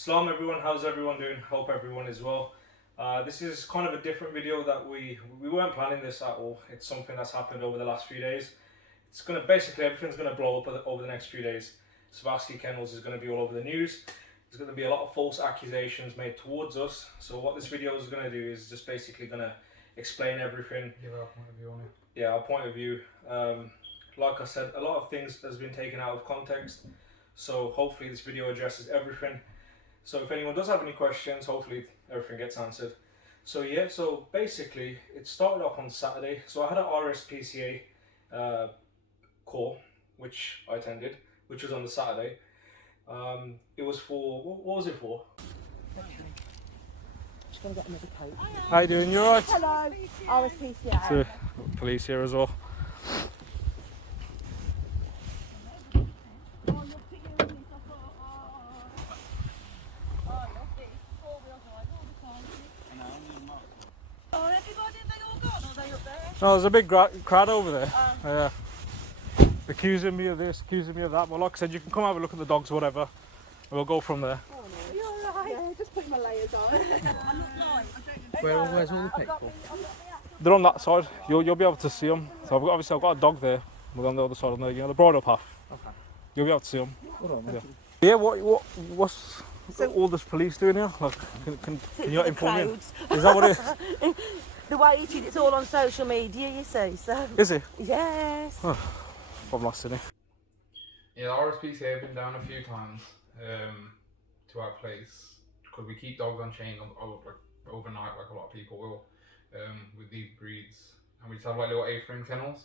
Salam everyone, how's everyone doing? Hope everyone is well. This is kind of a different video that we weren't planning this at all. It's something that's happened over the last few days. It's gonna basically everything's gonna blow up over the next few days. Savaski kennels is gonna be all over the news. There's gonna be a lot of false accusations made towards us. So what this video is gonna do is just basically gonna explain everything. Give our point of view on it. Yeah, our point of view. Like I said, a lot of things has been taken out of context. So hopefully this video addresses everything. So if anyone does have any questions, hopefully everything gets answered. So yeah, so basically it started off on Saturday. So I had an RSPCA call, which I attended, which was on the Saturday. It was for, what was it for? Just gonna get another coat. How you doing? You alright? Hello, RSPCA. So, police here as well. No, there's a big crowd over there. Yeah. Accusing me of this, accusing me of that. Well, like I said, you can come have a look at the dogs, whatever. And we'll go from there. Oh, no. You're right. Yeah, just put my layers on. Where's all the people? They're on that side. You'll be able to see them. So obviously I've got a dog there. We're on the other side of the, the bridle path. Okay. You'll be able to see them. Hold on, Yeah. What's all this police doing here? Like, can you inform me? Is that what it is? The way it is, it's all on social media, you see. So. Is it? Yes. Oh, I've lost it. Yeah, the RSPCA have been down a few times to our place because we keep dogs on chain overnight, like a lot of people will, with these breeds, and we just have like little A-frame kennels.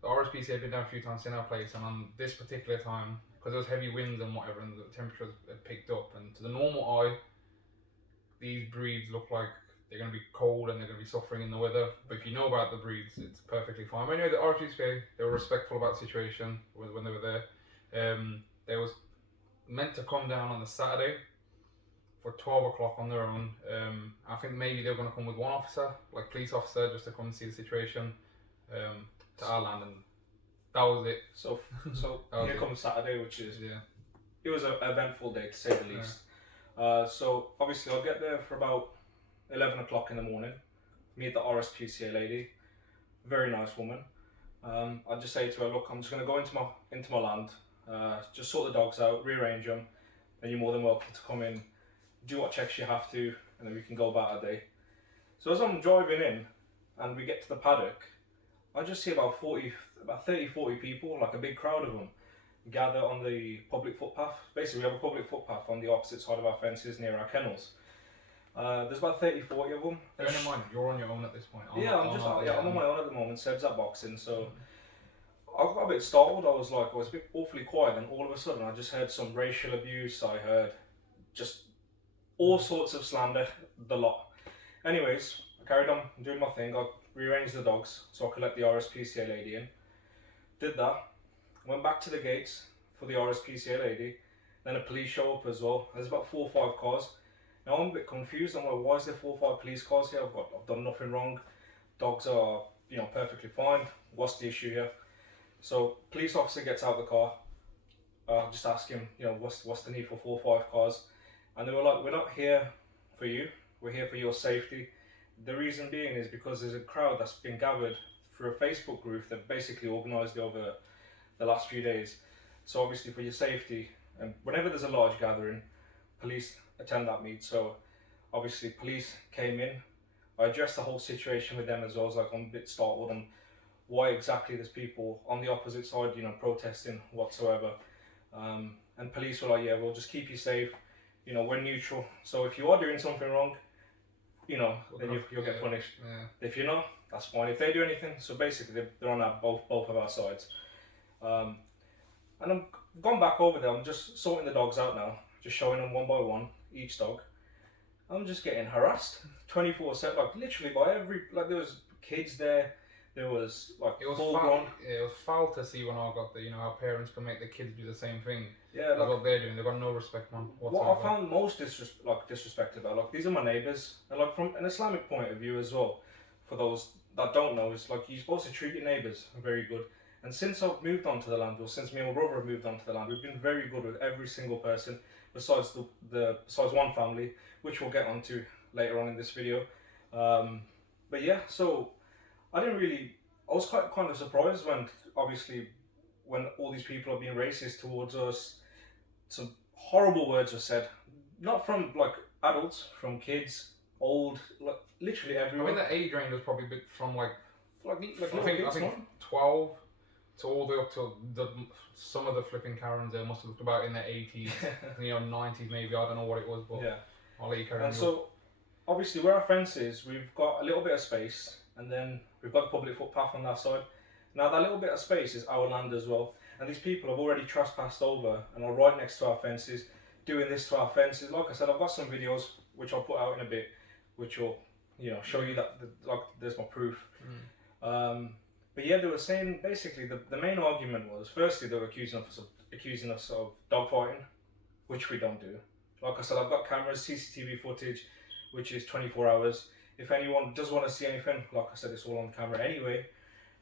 The RSPCA have been down a few times in our place, and on this particular time, because there was heavy winds and whatever, and the temperatures had picked up, and to the normal eye, these breeds look like they're going to be cold and they're going to be suffering in the weather. But if you know about the breeds, it's perfectly fine. But anyway, the RSPCA, they were respectful about the situation when they were there. They was meant to come down on the Saturday for 12 o'clock on their own. I think maybe they were going to come with one officer, like police officer, just to come and see the situation to our land, and that was it. So here comes Saturday, which is, Yeah. it was an eventful day to say the least. So obviously I'll get there for about 11 o'clock in the morning, meet the RSPCA lady, very nice woman. I'll just say to her, look, I'm just going to go into my land, just sort the dogs out, rearrange them, and you're more than welcome to come in, do what checks you have to, and then we can go about our day. So as I'm driving in and we get to the paddock, I just see about 30, 40 people, like a big crowd of them, gather on the public footpath. Basically we have a public footpath on the opposite side of our fences near our kennels. There's about 30, 40 of them. Bearing in mind, you're on your own at this point. I'm on my own at the moment. Seb's at boxing, so I got a bit startled. I was a bit awfully quiet, and all of a sudden I just heard some racial abuse. I heard just all sorts of slander, the lot. Anyways, I carried on doing my thing. I rearranged the dogs so I could let the RSPCA lady in. Did that. Went back to the gates for the RSPCA lady. Then a police show up as well. There's about 4 or 5 cars. Now I'm a bit confused. I'm like, why is there 4 or 5 police cars here? I've done nothing wrong. Dogs are, perfectly fine. What's the issue here? So police officer gets out of the car. Just ask him, what's the need for 4 or 5 cars? And they were like, we're not here for you. We're here for your safety. The reason being is because there's a crowd that's been gathered through a Facebook group that basically organised over the last few days. So obviously for your safety, and whenever there's a large gathering, police attend that meet. So obviously police came in. I addressed the whole situation with them as well. I was like, I'm a bit startled on why exactly there's people on the opposite side, protesting whatsoever. And police were like, yeah, we'll just keep you safe. We're neutral. So if you are doing something wrong, then you'll get punished. Yeah. If you're not, that's fine. If they do anything, so basically they're on both of our sides. And I've gone back over there. I'm just sorting the dogs out now, just showing them one by one, each dog. I'm just getting harassed 24/7, like literally by there was kids there. There was It was full foul. grown. It was foul to see when I got there. Our parents can make the kids do the same thing. Yeah, That's what they're doing. They've got no respect, man. Whatsoever. What I found most disrespect about, these are my neighbours, and from an Islamic point of view as well, for those that don't know, it's you're supposed to treat your neighbours very good. And since I've moved onto the land, or since me and my brother have moved onto the land, we've been very good with every single person. besides besides one family, which we'll get onto later on in this video. But yeah, so I was quite kind of surprised when obviously when all these people are being racist towards us, some horrible words were said, not from like adults, from kids, old, like literally I everyone. mean, the age range was probably from like like I think 12 to all the way up to some of the flipping Karens there must have looked about in their 80s, 90s maybe. I don't know what it was, but yeah. I'll let you carry on. And so obviously where our fence is, we've got a little bit of space, and then we've got the public footpath on that side. Now that little bit of space is our land as well, and these people have already trespassed over and are right next to our fences, doing this to our fences. Like I said, I've got some videos which I'll put out in a bit, which will show you that like there's my proof. But yeah, they were saying basically the main argument was, firstly they were accusing us of dogfighting, which we don't do. Like I said, I've got cameras, CCTV footage, which is 24 hours. If anyone does want to see anything, like I said, it's all on camera anyway.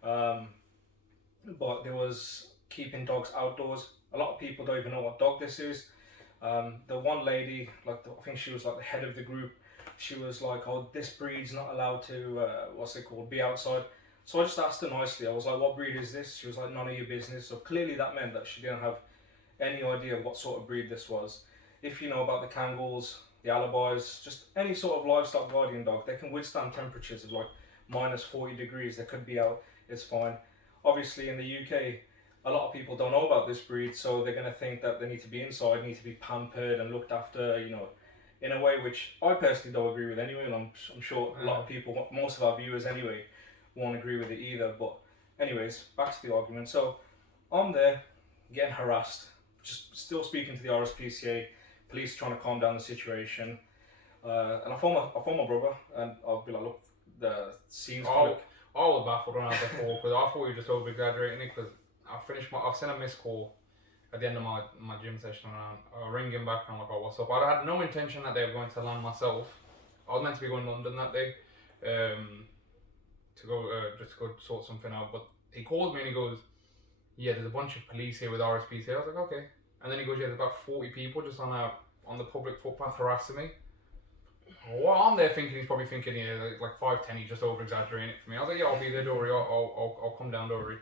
But there was keeping dogs outdoors. A lot of people don't even know what dog this is. The one lady, I think she was like the head of the group, she was like, oh, this breed's not allowed to, be outside. So I just asked her nicely, I was like, what breed is this? She was like, none of your business. So clearly that meant that she didn't have any idea what sort of breed this was. If you know about the Kangals, the Alibis, just any sort of livestock guardian dog, they can withstand temperatures of like minus 40 degrees. They could be out, it's fine. Obviously in the UK, a lot of people don't know about this breed, so they're going to think that they need to be inside, need to be pampered and looked after, in a way which I personally don't agree with anyway, and I'm sure a lot of people, most of our viewers anyway, won't agree with it either. But anyways, back to the argument. So I'm there getting harassed, just still speaking to the RSPCA, police trying to calm down the situation, and I phone my brother, and I'll be like, look, the scene's kind of... I was baffled when I had the call, because I thought you were just over exaggerating it, because I've sent a missed call at the end of my gym session, and I ring him back and I'm like, oh, what's up? I had no intention that they were going to land myself. I was meant to be going to London that day, to go just to go sort something out, but he called me and he goes, yeah, there's a bunch of police here with RSPCA. I was like, okay. And then he goes, yeah, there's about 40 people just on the public footpath harassing me. Well, I'm there thinking he's probably thinking, yeah, like 5'10", he's just over exaggerating it for me. I was like, yeah, I'll be there, Dory. I'll come down, Dory.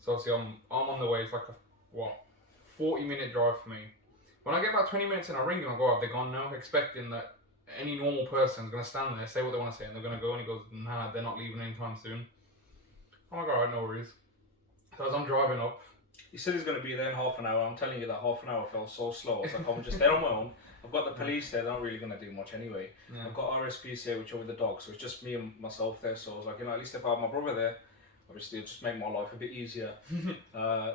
So obviously I'm on the way. It's like a 40-minute drive for me. When I get about 20 minutes in, I ring him. I go, have they gone now? Expecting that any normal person is going to stand there, say what they want to say, and they're going to go. And he goes, nah, they're not leaving anytime soon. I'm like, alright, no worries. So as I'm driving up, he said he's going to be there in half an hour. I'm telling you that half an hour felt so slow. I was like, I'm just there on my own. I've got the police there, they're not really going to do much anyway. Yeah. I've got RSPCA, which are with the dogs, so it's just me and myself there. So I was like, at least if I have my brother there, obviously it'll just make my life a bit easier.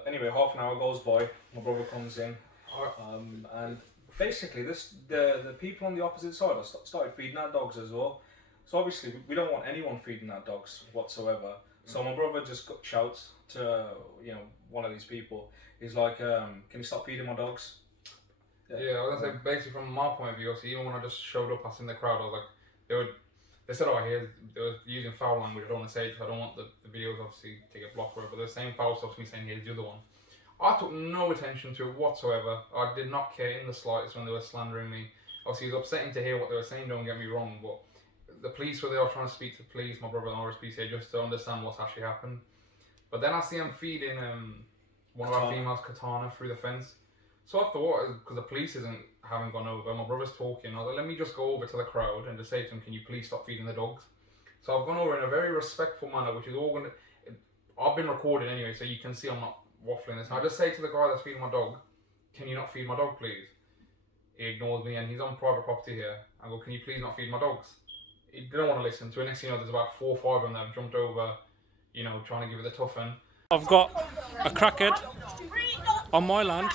Anyway, half an hour goes by, my brother comes in, and basically the people on the opposite side started feeding our dogs as well. So obviously we don't want anyone feeding our dogs whatsoever. So my brother just shouts to one of these people. He's like, can you stop feeding my dogs? Yeah, I was gonna say, basically from my point of view, so even when I just showed up, I was in the crowd, I was like, they said, oh, here, they were using foul language. I don't want to say it because I don't want the videos obviously to get blocked, but they're saying foul stuff to me, saying here's the other one. I took no attention to it whatsoever. I did not care in the slightest when they were slandering me. Obviously, it was upsetting to hear what they were saying, don't get me wrong, but the police were there trying to speak to the police, my brother and RSPCA, just to understand what's actually happened. But then I see him feeding one of our females, Katana, through the fence. So I thought, because the police haven't gone over, my brother's talking, I was like, let me just go over to the crowd and just say to him, can you please stop feeding the dogs? So I've gone over in a very respectful manner, which is all going to... I've been recorded anyway, so you can see I'm not waffling this. And I just say to the guy that's feeding my dog, can you not feed my dog, please? He ignores me, and he's on private property here. I go, can you please not feed my dogs? He didn't want to listen to it. Next thing you know, there's about 4 or 5 of them that have jumped over, trying to give it the tough end. I've got a crackhead on my land.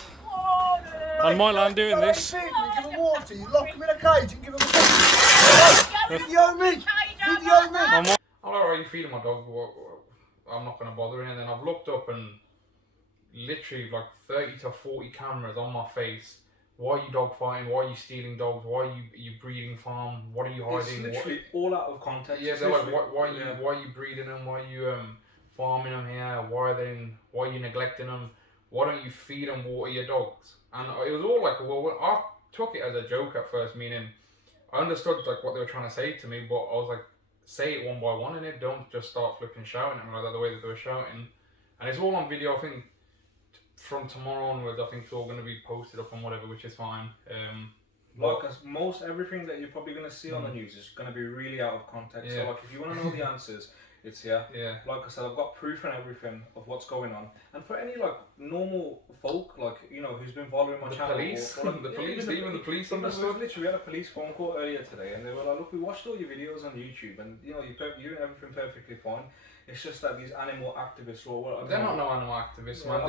On my land doing this. Give him water, you lock him in a cage and give him a video me! Video me! I'm alright, you feeding my dog, I'm not going to bother him. And then I've looked up and literally like 30 to 40 cameras on my face. Why are you dog fighting? Why are you stealing dogs? Why are you breeding farm? What are you hiding? It's literally all out of context. Yeah, they're like, why are you breeding them? Why are you farming them here? Why are you neglecting them? Why don't you feed and water your dogs? And it was all like, well, I took it as a joke at first, meaning I understood like what they were trying to say to me, but I was like, say it one by one in it. Don't just start flipping shouting at me like that, the way that they were shouting. And it's all on video. I think from tomorrow onwards, I think it's all going to be posted up on whatever, which is fine. Like most everything that you're probably going to see on the news is going to be really out of context. Yeah. So like if you want to know the answers, it's here. Yeah. Like I said, I've got proof and everything of what's going on. And for any like normal folk, like who's been following my The channel, police, or, like, the police, even the police understood. Literally, we had a police phone call earlier today, and they were like, "Look, we watched all your videos on YouTube, and you're doing everything perfectly fine. It's just that these animal activists or whatever." They're not no animal activists, man.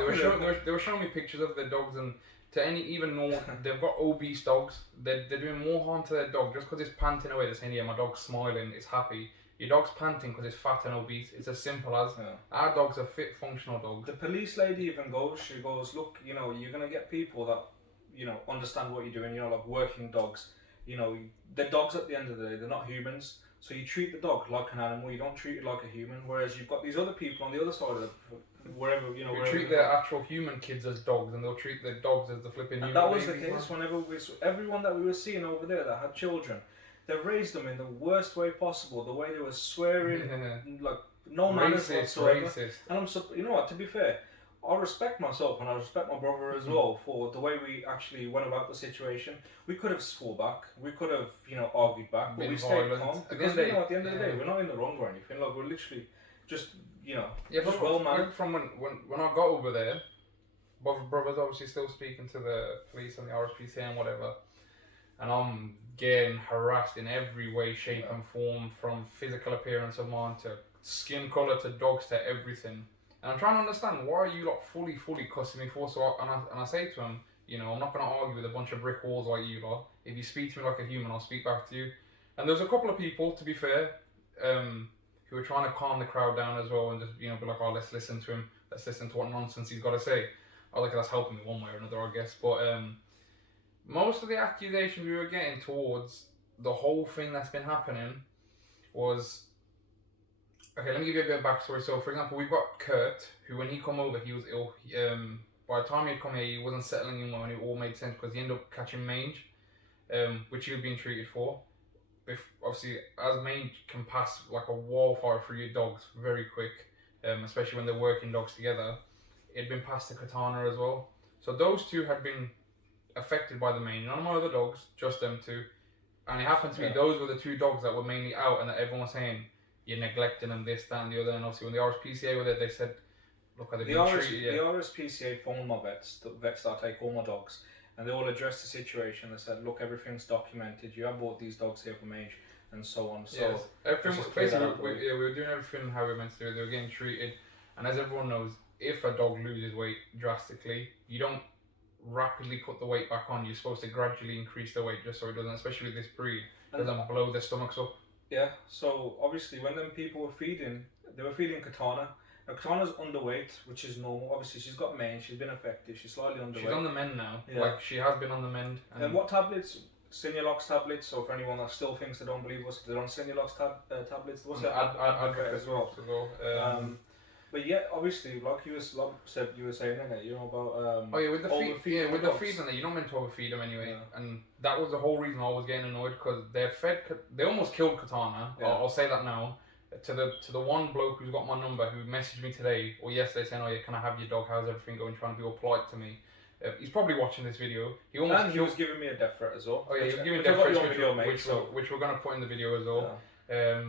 They were showing me pictures of their dogs, and to any even normal, they've got obese dogs. They're doing more harm to their dog just because it's panting away. They're saying, "Yeah, my dog's smiling, it's happy." Your dog's panting because it's fat and obese. It's as simple as our dogs are fit, functional dogs. The police lady even goes. She goes, "Look, you're gonna get people that understand what you're doing. Like working dogs. They're dogs at the end of the day. They're not humans. So you treat the dog like an animal. You don't treat it like a human. Whereas you've got these other people on the other side of wherever We treat their actual human kids as dogs, and they'll treat their dogs as the flipping human. And that was the babies, case whenever everyone that we were seeing over there that had children. They raised them in the worst way possible. The way they were swearing, like no manners whatsoever. Racist. And you know what? To be fair, I respect myself and I respect my brother as well for the way we actually went about the situation. We could have swore back. We could have, argued back, but we stayed calm because at the end of the day, we're not in the wrong or anything. Like we're literally just, just well mannered. From when I got over there, both brothers obviously still speaking to the police and the RSPCA and whatever, and I'm getting harassed in every way, shape and form, from physical appearance of mine to skin colour to dogs to everything. And I'm trying to understand, why are you lot fully cussing me for? And I say to him, I'm not going to argue with a bunch of brick walls like you lot. If you speak to me like a human, I'll speak back to you. And there's a couple of people, to be fair, who were trying to calm the crowd down as well and just, be like, oh, let's listen to him. Let's listen to what nonsense he's got to say. I think that's helping me one way or another, I guess. But most of the accusation we were getting towards the whole thing that's been happening was... Okay, let me give you a bit of backstory. So, for example, we've got Kurt, who when he come over, he was ill. By the time he'd come here, he wasn't settling in well, and it all made sense because he ended up catching mage, which he was being treated for. Obviously, as mage can pass like a wildfire through your dogs very quick, especially when they're working dogs together, it'd been passed to Katana as well. So those two had been affected by the mage. None of my other dogs, just them two. And it happened to be those were the two dogs that were mainly out and that everyone was saying, you're neglecting them, this, that, and the other. And obviously, when the RSPCA were there, they said, look how they've been treated. The RSPCA phoned my vets, the vets that I take all my dogs, and they all addressed the situation. They said, look, everything's documented. You have bought these dogs here from age, and so on. So yes. Everything, basically, we were doing everything how we were meant to do. They were getting treated. And as everyone knows, if a dog loses weight drastically, you don't rapidly put the weight back on. You're supposed to gradually increase the weight just so it doesn't, especially with this breed, doesn't blow their stomachs up. Yeah, so obviously when them people were feeding, they were feeding Katana. Now Katana's underweight, which is normal. Obviously she's got mane, she's been affected, she's slightly underweight. She's on the mend now, yeah. Like she has been on the mend. And what tablets? Seniorlox tablets, so for anyone that still thinks they don't believe us, they're on Seniorlox tablets. What's that? Advocate as well. But yeah, obviously, like you were saying, about with the feed, with the feed on there, you're not meant to overfeed them anyway, and that was the whole reason I was getting annoyed because they almost killed Katana. Yeah. I'll say that now. To the one bloke who's got my number who messaged me today or yesterday saying, "Oh yeah, can I have your dog? How's everything going?" Trying to be all polite to me. He's probably watching this video. He was giving me a death threat as well. Oh yeah, he was giving death threats, which we're gonna put in the video as well. Yeah.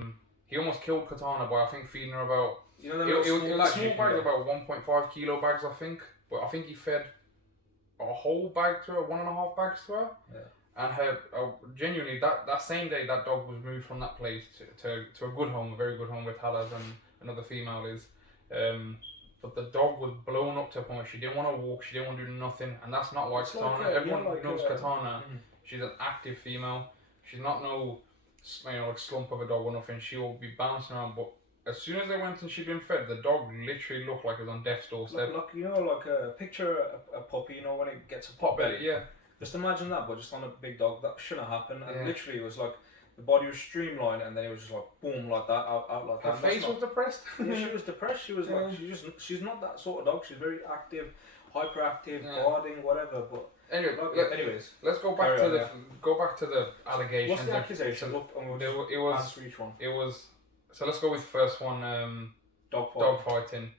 He almost killed Katana by I think feeding her about. It was small bags, about 1.5 kilo bags, I think. But I think he fed a whole bag to her, 1.5 bags to her. Yeah. And her, genuinely, that same day, that dog was moved from that place to a good home, a very good home where Talas and another female is. But the dog was blown up to a point where she didn't want to walk, she didn't want to do nothing. And that's not like Katana. Everyone knows Katana. She's an active female. She's not no slump of a dog or nothing. She will be bouncing around, but as soon as they went and she'd been fed, the dog literally looked like it was on death's doorstep. Like picture a puppy, when it gets a pot belly. Yeah. Just imagine that, but just on a big dog. That shouldn't happen. And literally, it was like the body was streamlined, and then it was just like boom, like that, out like that. Her face was depressed. Yeah, she was depressed. She was like, she's not that sort of dog. She's very active, hyperactive, Yeah. guarding, whatever. But Anyway, anyways, let's go back Carry to on, the yeah. allegations. what's the accusation? Look, and we'll just It was answer each one. it was so let's go with first one. Dog fight. Dog fighting.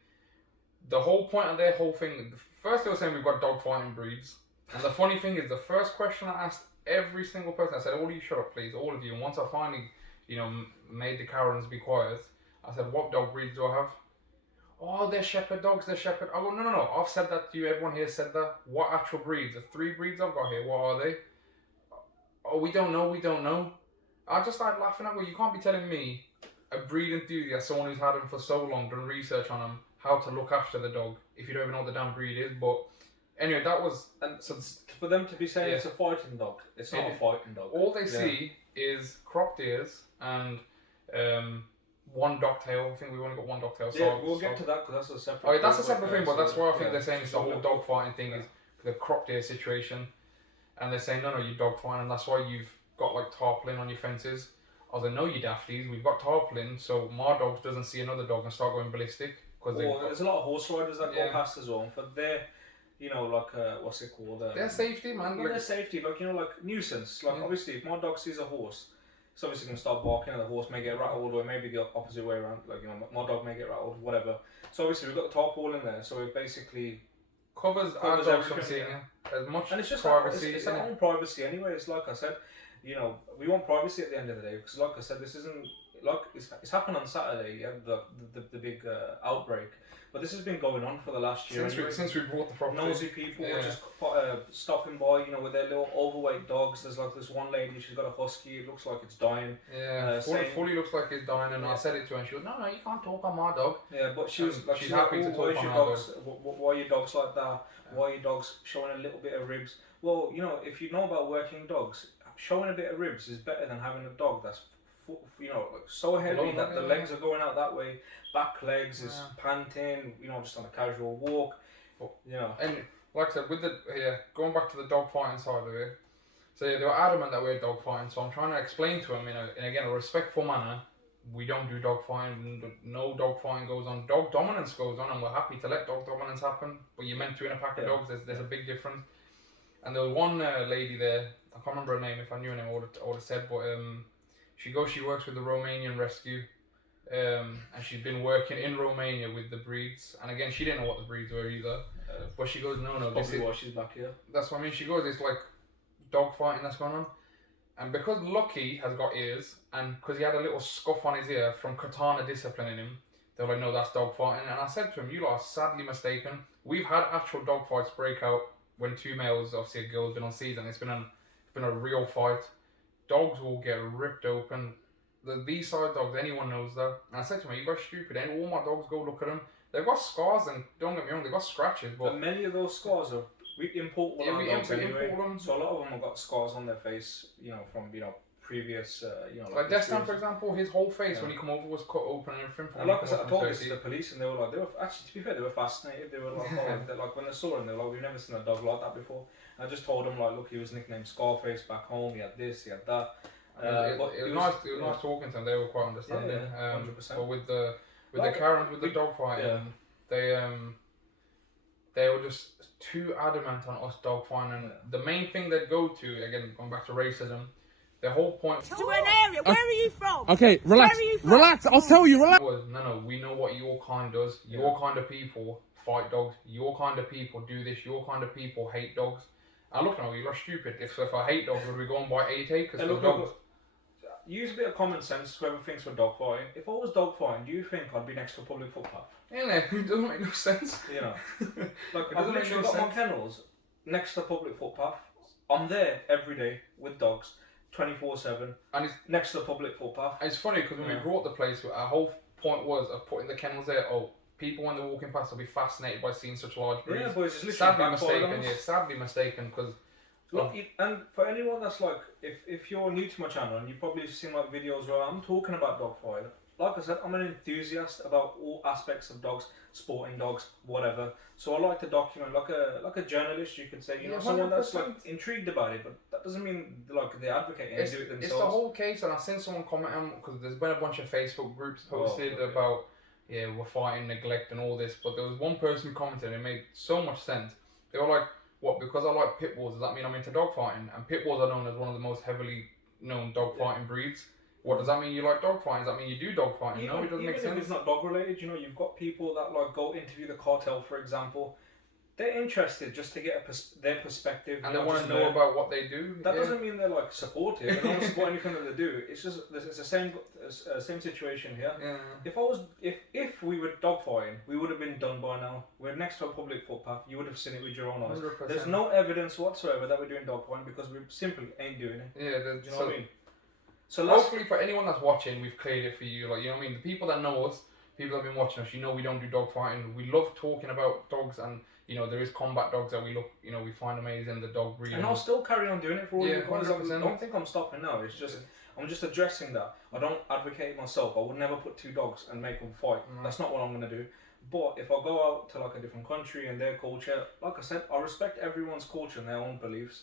The whole point of their whole thing. First, they were saying we've got dog fighting breeds, and the funny thing is, the first question I asked every single person, I said, "All of you, shut up, please, all of you." And once I finally, made the Karens be quiet, I said, "What dog breeds do I have?" "Oh, they're shepherd dogs. They're shepherd." I go, "No. I've said that to you. Everyone here said that. What actual breeds? The 3 breeds I've got here. What are they?" "Oh, we don't know." I just started laughing. I go, "You can't be telling me, a breed enthusiast, someone who's had them for so long, done research on them, how to look after the dog, if you don't even know what the damn breed is." But anyway, that was... And so for them to be saying Yeah. it's a fighting dog, it's not a fighting dog. All they see is cropped ears and one docktail. I think we've only got one docktail. Yeah, we'll get to that because that's a separate. Oh, yeah, that's a separate thing, but that's why I think yeah. they're saying it's the whole dog fighting thing is the cropped ear situation, and they're saying no, you dog fighting, and that's why you've got like tarpaulin on your fences. I was like, no, you dafties, we've got tarpaulin, so my dog doesn't see another dog and start going ballistic. There's a lot of horse riders that Yeah. go past as well, for their, what's it called? Their safety, man. Not their safety, like nuisance. Like obviously, if my dog sees a horse, it's obviously going to start barking, and the horse may get rattled, or maybe the opposite way around. Like my dog may get rattled, whatever. So obviously, we've got the tarpaulin there, so it basically covers our dogs from everything, seeing yeah. it. As much and it's just privacy. it's our own privacy anyway. It's like I said, we want privacy at the end of the day, because like I said, this isn't like it's happened on Saturday, yeah, the big outbreak. But this has been going on for the last year. Since we bought the property. Nosy people Yeah. just stopping by, with their little overweight dogs. There's like this one lady, she's got a husky, it looks like it's dying. Yeah, fully looks like it's dying, and I said it to her, and she goes, no, you can't talk on my dog. Yeah, but she was like, she's happy to talk on your our dogs? Why are your dogs like that? Why are your dogs showing a little bit of ribs? Well, if you know about working dogs, showing a bit of ribs is better than having a dog that's so heavy that the legs are going out that way, back legs is panting, just on a casual walk, And like I said, going back to the dog fighting side of it, so they were adamant that we're dog fighting, so I'm trying to explain to them in a respectful manner, we don't do dog fighting, no dog fighting goes on, dog dominance goes on, and we're happy to let dog dominance happen, but you're meant to in a pack of dogs, there's a big difference. And there was one lady there, I can't remember her name, if I knew her name I would have said, but she works with the Romanian rescue, and she's been working in Romania with the breeds, and again, she didn't know what the breeds were either, but she goes, no, this is why she's back here. That's what I mean. She goes, it's like dog fighting that's going on, and because Lucky has got ears, and because he had a little scuff on his ear from Katana disciplining him, they were like, no, that's dog fighting. And I said to him, you lot are sadly mistaken. We've had actual dog fights break out when 2 males, obviously a girl's been on season. It's been a real fight. Dogs will get ripped open. These side dogs, anyone knows that. And I said to him, you guys stupid, ain't all my dogs go look at them. They've got scars, and don't get me wrong, they've got scratches, but many of those scars are we import one we dogs anyway. import them. So a lot of them have got scars on their face, from previous, like Destin, for example, his whole face when he come over was cut open and everything. And like I said, I told this to the police, and they were actually, to be fair, they were fascinated. They were like, like when they saw him, they were like, we've never seen a dog like that before. And I just told them, like, look, he was nicknamed Scarface back home. He had this, he had that. It was nice talking to them. They were quite understanding. 100%. But with the Karens, with the dog fighting, they were just too adamant on us dog fighting. The main thing they'd go to, again, going back to racism, the whole point To an area. Where are you from? Okay, relax. Where are you from? Relax, I'll tell you, relax. was, no, we know what your kind does. Your kind of people fight dogs. Your kind of people do this. Your kind of people hate dogs. I look at you, you're stupid. If I hate dogs, would we go and buy 8 acres for dogs? Use a bit of common sense, whoever thinks we're dog fighting. If I was dog fighting, do you think I'd be next to a public footpath? Yeah, it doesn't make no sense. Like, I've literally got my kennels next to the public footpath. I'm there every day with dogs, 24/7, and it's next to the public footpath. It's funny because when we brought the place, our whole point was of putting the kennels there. Oh, people when they're walking past will be fascinated by seeing such large breeds. Yeah, but it's literally sadly mistaken because. Look, and for anyone that's like, if you're new to my channel and you've probably seen like videos where I'm talking about dog fighting, like I said, I'm an enthusiast about all aspects of dogs, sporting dogs, whatever. So I like to document like a journalist, you could say, someone that's like intrigued about it, but that doesn't mean like they advocate and do it themselves. It's the whole case, and I've seen someone comment on because there's been a bunch of Facebook groups posted about we're fighting neglect and all this, but there was one person who commented and it made so much sense. They were like, what, because I like pit bulls, does that mean I'm into dog fighting? And pit bulls are known as one of the most heavily known dog fighting breeds. What does that mean? You like dog fighting? Does that mean you do dog fighting? No, it doesn't make sense. Even if it's not dog related, you know, you've got people that like go interview the cartel, for example. They're interested just to get their perspective, and they want to know about what they do. That doesn't mean they're like supportive. They don't support anything that they do. It's just it's the same situation here. Yeah. If we were dog fighting, we would have been done by now. We're next to a public footpath. You would have seen it with your own eyes. 100%. There's no evidence whatsoever that we're doing dog fighting because we simply ain't doing it. Yeah. Do you know what I mean? So hopefully for anyone that's watching, we've cleared it for you. Like, you know what I mean? The people that know us, people that have been watching us, you know we don't do dog fighting. We love talking about dogs, and you know there is combat dogs that we we find amazing. The dog breed. And I'll still carry on doing it for all you guys. 100%. I don't think I'm stopping now. It's just I'm just addressing that. I don't advocate myself. I would never put two dogs and make them fight. That's not what I'm gonna do. But if I go out to like a different country and their culture, like I said, I respect everyone's culture and their own beliefs.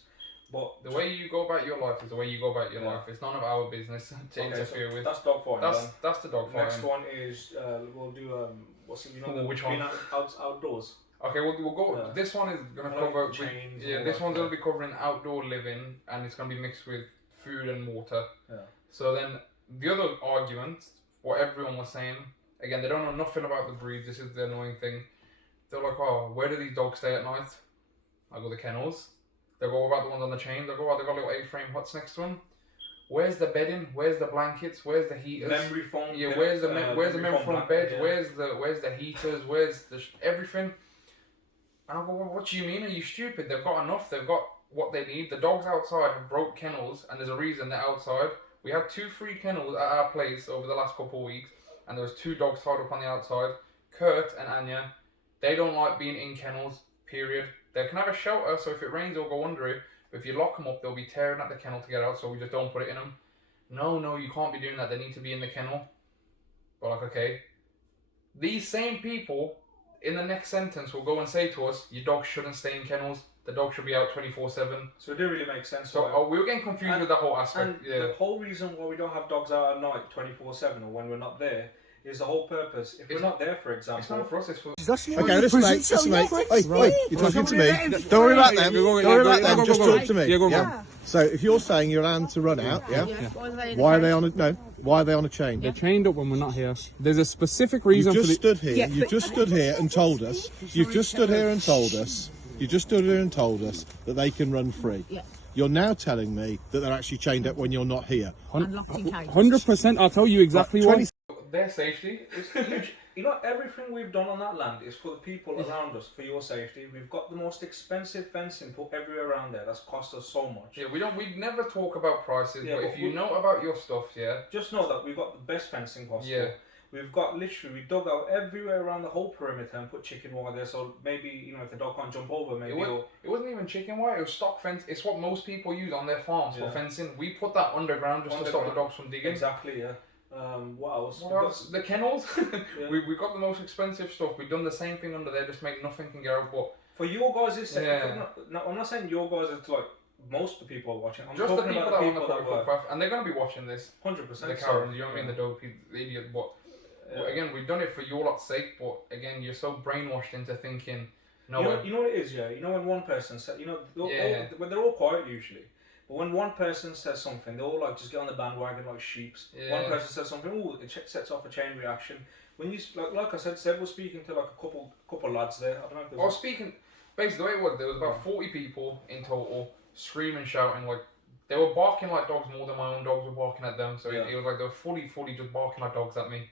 But the way you go about your life is the way you go about your life. It's none of our business to interfere with. That's dog fighting. That's the dog fighting. Next one is we'll do what's it? You know, which one? Outdoors. Okay, we'll go. Yeah. This one is gonna cover chains. This one's gonna be covering outdoor living, and it's gonna be mixed with food and water. Yeah. So then the other argument, what everyone was saying, again, they don't know nothing about the breed. This is the annoying thing. They're like, oh, where do these dogs stay at night? I go to the kennels. They'll go about the ones on the chain. They'll go out. They've got little A-frame huts next to them. Where's the bedding? Where's the blankets? Where's the heaters? Memory foam. Yeah. Where's the memory foam beds? Yeah. Where's the heaters? Where's the everything? And I go, well, what do you mean? Are you stupid? They've got enough. They've got what they need. The dogs outside have broke kennels, and there's a reason they're outside. We had 2 free kennels at our place over the last couple of weeks, and there was 2 dogs tied up on the outside. Kurt and Anya, they don't like being in kennels. Period. They can have a shelter, so if it rains, they'll go under it. But if you lock them up, they'll be tearing at the kennel to get out, so we just don't put it in them. No, you can't be doing that. They need to be in the kennel. But like, okay. These same people, in the next sentence, will go and say to us, your dog shouldn't stay in kennels. The dog should be out 24/7. So it didn't really make sense. So we were getting confused with the whole aspect. And the whole reason why we don't have dogs out at night 24/7 or when we're not there is the whole purpose. If we're not there, for example, it's not for us. It's for. Okay, listen, mate. Hey, you're talking to me. Don't worry about them. Don't worry about them. Just talk to me. Yeah. So if you're saying you're allowed to run out, why are they on a chain? They're chained up when we're not here. There's a specific reason. You just stood here. You just stood here and told us. You've just stood here and told us. You just stood here and told us that they can run free. Yeah. You're now telling me that they're actually chained up when you're not here. 100%. I'll tell you exactly why. Their safety is huge. You know, everything we've done on that land is for the people around us, for your safety. We've got the most expensive fencing put everywhere around there. That's cost us so much. Yeah, we never talk about prices, but if you know about your stuff, just know that we've got the best fencing possible. Yeah. We've got we dug out everywhere around the whole perimeter and put chicken wire there, so maybe, you know, if the dog can't jump over, maybe it wasn't even chicken wire, it was stock fence. It's what most people use on their farms for fencing. We put that underground to stop the dogs from digging. Exactly, yeah. What else? The kennels. we got the most expensive stuff. We've done the same thing under there, just make nothing can get out. But for your guys, I'm not saying your guys are like most of the people are watching. I'm just talking the people about that are on the footpath, and they're going to be watching this. 100%. The Karens, you know what I mean, the dopey, the idiot. But again, we've done it for your lot's sake. But again, you're so brainwashed into thinking. You know what it is, yeah. You know when one person said, when they're all quiet usually. But when one person says something, they all like just get on the bandwagon like sheeps. Yeah. One person says something, it sets off a chain reaction. When you like I said, Seb was speaking to like a couple lads there. I don't know if there was. I was speaking. Basically, the way it was, there was about 40 people in total, screaming, shouting, like they were barking like dogs more than my own dogs were barking at them. So it was like they were fully just barking like dogs at me.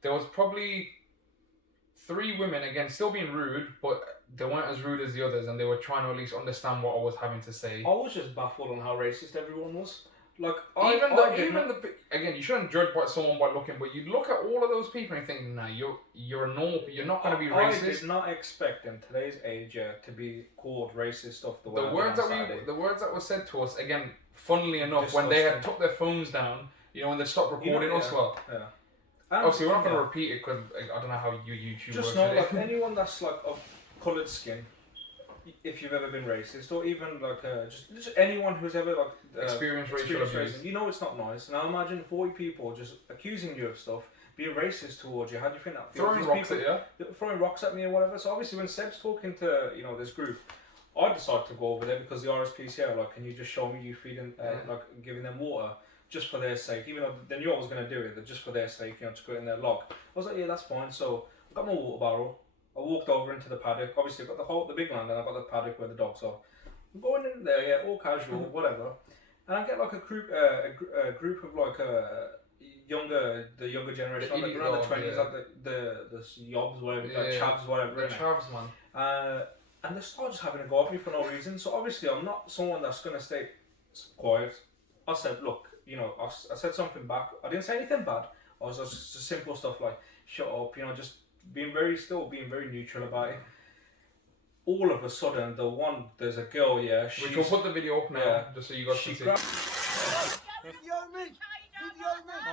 There was probably 3 women, again, still being rude, but they weren't as rude as the others, and they were trying to at least understand what I was having to say. I was just baffled on how racist everyone was. Like, again, you shouldn't judge someone by looking, but you look at all of those people and you think, nah, you're a normal, you're not going to be racist. I did not expect in today's age to be called racist stuff the words that were said to us, again, funnily enough, when they had took their phones down, when they stopped recording us, obviously, we're not going to repeat it because I don't know how YouTube works. Just know, like, anyone that's like of coloured skin, if you've ever been racist, or even like just anyone who's ever like experienced racial abuse, it's not nice. Now imagine 40 people just accusing you of stuff being racist towards you. How do you think that feels? Throwing These rocks people, at you. throwing rocks at me or whatever. So obviously when Seb's talking to this group, I decided to go over there because the RSPCA are like, can you just show me you feeding like giving them water just for their sake, even though they knew I was going to do it, just for their sake, to put it in their log. I was like, yeah, that's fine. So I got my water barrel. I walked over into the paddock. Obviously, I've got the big land, and I've got the paddock where the dogs are. I'm going in there, yeah, all casual, whatever. And I get like a group of like the younger generation, like around the 20s, like the yobs, whatever, like chavs, whatever. The chavs, man. And they start just having a go at me for no reason. So obviously, I'm not someone that's gonna stay quiet. I said, look, I said something back. I didn't say anything bad. I was just simple stuff like, shut up, just being very neutral about it. All of a sudden, there's a girl, yeah. Which we'll put the video up now, just so you guys can see. On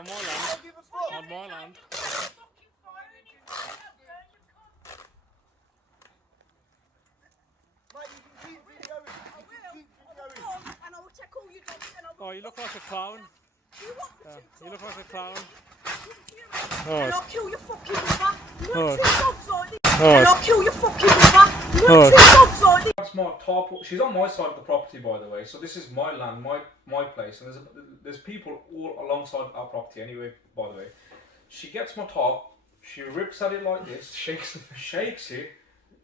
my land. On my land. Oh, you look like a clown. You look like a clown. And I'll kill your fucking mother. You want two dogs like this? And I'll kill your fucking mother. You want two dogs like this? That's my top. She's on my side of the property, by the way. So this is my land, my place, and there's people all alongside our property anyway. By the way, she gets my top. She rips at it like this, shakes it,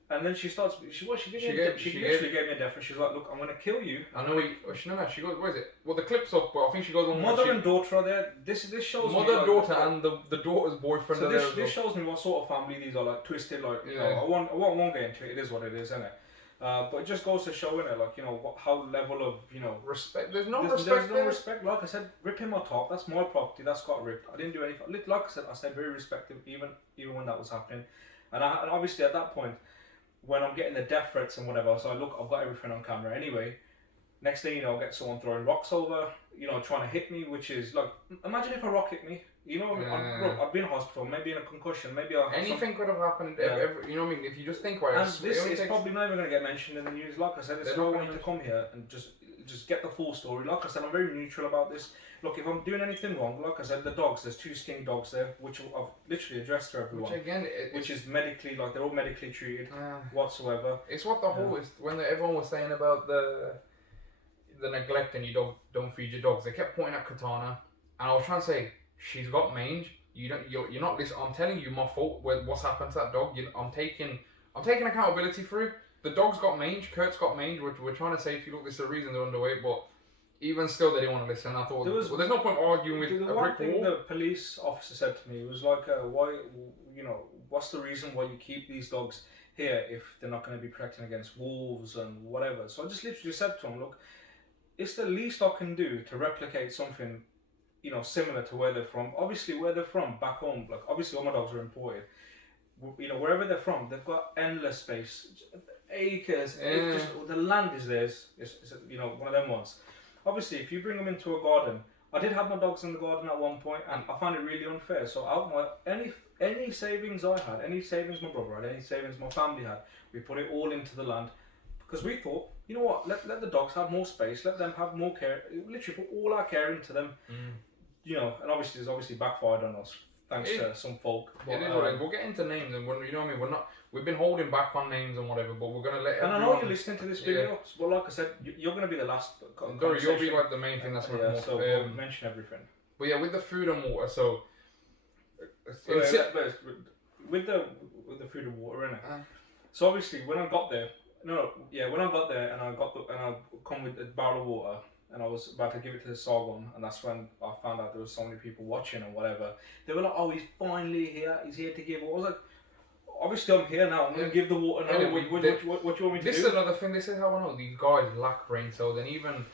and then she starts. She literally gave me a deference. She's like, "Look, I'm gonna kill you." I know. She goes. Where is it? Well, the clip's up, but I think she goes on. Mother and daughter are there. This shows me. Mother, daughter, and the daughter's boyfriend. So this shows me what sort of family these are. Like twisted. Like I won't get into it. It is what it is, isn't it? But it just goes to show, innit? Like how level of respect. There's no respect. Like I said, ripping my top. That's my property. That's got ripped. I didn't do anything. Like I said very respectful even when that was happening. And obviously at that point, when I'm getting the death threats and whatever, so look, I've got everything on camera anyway. Next thing I'll get someone throwing rocks over, trying to hit me, which is like, imagine if a rock hit me. I've been in hospital, maybe in a concussion, maybe anything could have happened. You know what I mean? If you just think about it, and this is probably not even going to get mentioned in the news. Like I said, it's not going to come here and just get the full story. Like I said, I'm very neutral about this. Look, if I'm doing anything wrong, like I said, the dogs, there's 2 skink dogs there, which I've literally addressed to everyone. Which again, which is medically, like they're all medically treated whatsoever. It's what the whole is when everyone was saying about the neglect and you don't feed your dogs. They kept pointing at Katana, and I was trying to say she's got mange. You're not this. I'm telling you, my fault. What's happened to that dog? I'm taking accountability for it. The dog's got mange. Kurt's got mange. We're trying to say to you, look, this is the reason they're underweight, but. Even still, they didn't want to listen. I thought, there's no point arguing with a brick wall. The one thing the police officer said to me was like, why, what's the reason why you keep these dogs here if they're not going to be protecting against wolves and whatever? So I just literally said to him, look, it's the least I can do to replicate something, similar to where they're from. Obviously, where they're from, back home, like obviously all my dogs are imported. Wherever they're from, they've got endless space, acres. The land is theirs. It's one of them ones. Obviously, if you bring them into a garden, I did have my dogs in the garden at one point, and I found it really unfair. So any savings I had, any savings my brother had, any savings my family had, we put it all into the land because we thought, you know what, let the dogs have more space, let them have more care. Literally put all our care into them, and obviously it's backfired on us thanks to some folk. But, it is what it is. We'll get into names, and when we've been holding back on names and whatever, but we're gonna let. And I know you're listening to this video. Well, like I said, you're gonna be the last. You'll be like the main thing that's going to come up. So we'll mention everything. But yeah, with the food and water, so. With the food and water, innit? So obviously, when I got there, and I come with a barrel of water. And I was about to give it to the Sargon, and that's when I found out there was so many people watching and whatever. They were like, "Oh, he's finally here. He's here to give." I was like, "Obviously, I'm here now. I'm going to give the water now. What do you want me to do?" This is another thing. This is how I know these guys lack brain cells. And even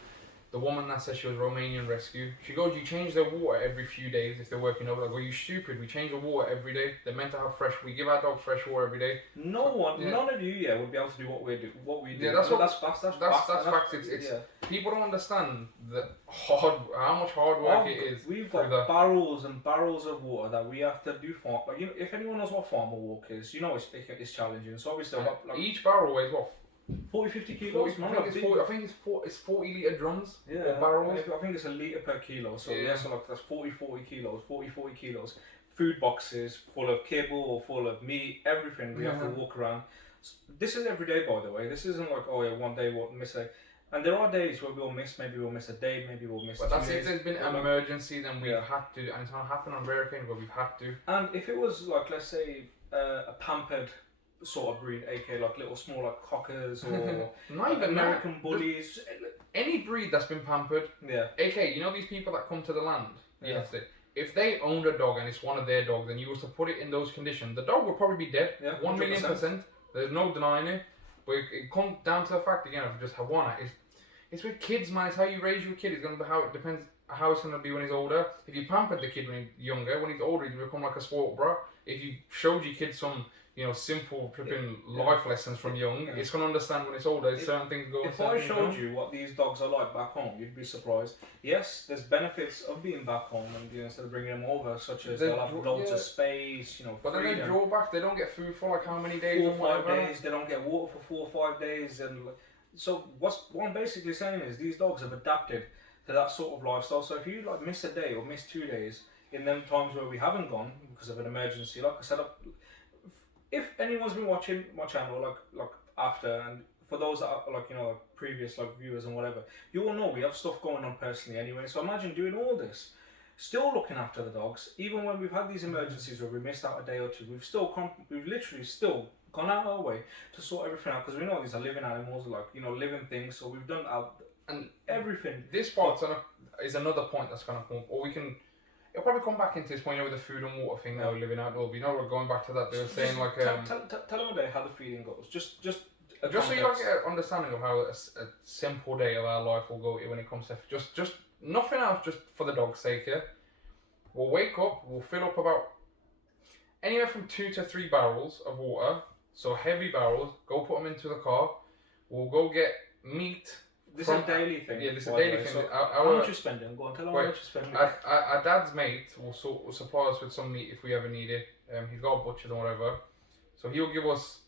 the woman that said she was Romanian rescue, she goes, "You change their water every few days if they're working over." Like, "Are you stupid? We change the water every day. They're meant to have fresh. We give our dogs fresh water every day." None of you, would be able to do what we do. Yeah, that's facts. It's people don't understand how much hard work it is. We've got barrels and barrels of water that we have to do farm. Like, if anyone knows what farmer walk is, it's challenging. So obviously, each barrel weighs what? 40-50 kilos. I think it's 40 litre drums. Yeah, barrels. I think it's a litre per kilo. So so that's 40 kilos. food boxes full of kibble or full of meat, everything. We have to walk around. This is every day, by the way. This isn't like, oh yeah, one day we'll miss a. And there are days where we'll miss, maybe we'll miss a day, maybe we'll miss. But 2 that's days. if there's been an emergency, then we've had to, and it's not happened on rare occasions, but we've had to. And if it was like, let's say, a pampered sort of breed, aka like little small like cockers or not even American bullies, any breed that's been pampered. Yeah. AK, you know these people that come to the land. Yeah. If they owned a dog and it's one of their dogs, and you was to put it in those conditions, the dog would probably be dead. Yeah, 1,000,000%. There's no denying it. But it comes down to the fact again of just Hawana. It's with kids, man. It's how you raise your kid. It's gonna be how it depends how it's gonna be when he's older. If you pampered the kid when he's younger, when he's older, he's become like a spoiled brat. If you showed your kid some, simple flipping life lessons from young, it's gonna understand when it's older. Certain things go. If I showed you what these dogs are like back home, you'd be surprised. Yes, there's benefits of being back home, and instead of bringing them over, such as they'll have loads of space, But then they drawbacks. They don't get food for like how many days? 4 or 5 days. They don't get water for 4 or 5 days, and so what I'm basically saying is these dogs have adapted to that sort of lifestyle. So if you like miss a day or miss 2 days in them times where we haven't gone because of an emergency, like I said, if anyone's been watching my channel like after, and for those that are like previous like viewers and whatever, you all know we have stuff going on personally anyway. So imagine doing all this, still looking after the dogs, even when we've had these emergencies where we missed out a day or two, we've literally still gone out our way to sort everything out, because we know these are living animals, like living things. So we've done and everything. This part is another point that's gonna come up, or we can. It'll probably come back into this point with the food and water thing. Now living outdoors, we're going back to that. They were saying like tell them a day how the feeding goes. Just so you like get an understanding of how a simple day of our life will go when it comes to just nothing else, just for the dog's sake. Yeah, we'll wake up, we'll fill up about anywhere from 2 to 3 barrels of water. So heavy barrels. Go put them into the car. We'll go get meat. This is a daily thing. Yeah, this is a daily thing. So how much you spending? Go on, tell them how much you spending. Our dad's mate will supply us with some meat if we ever need it. He's got butchers and whatever, so he'll give us.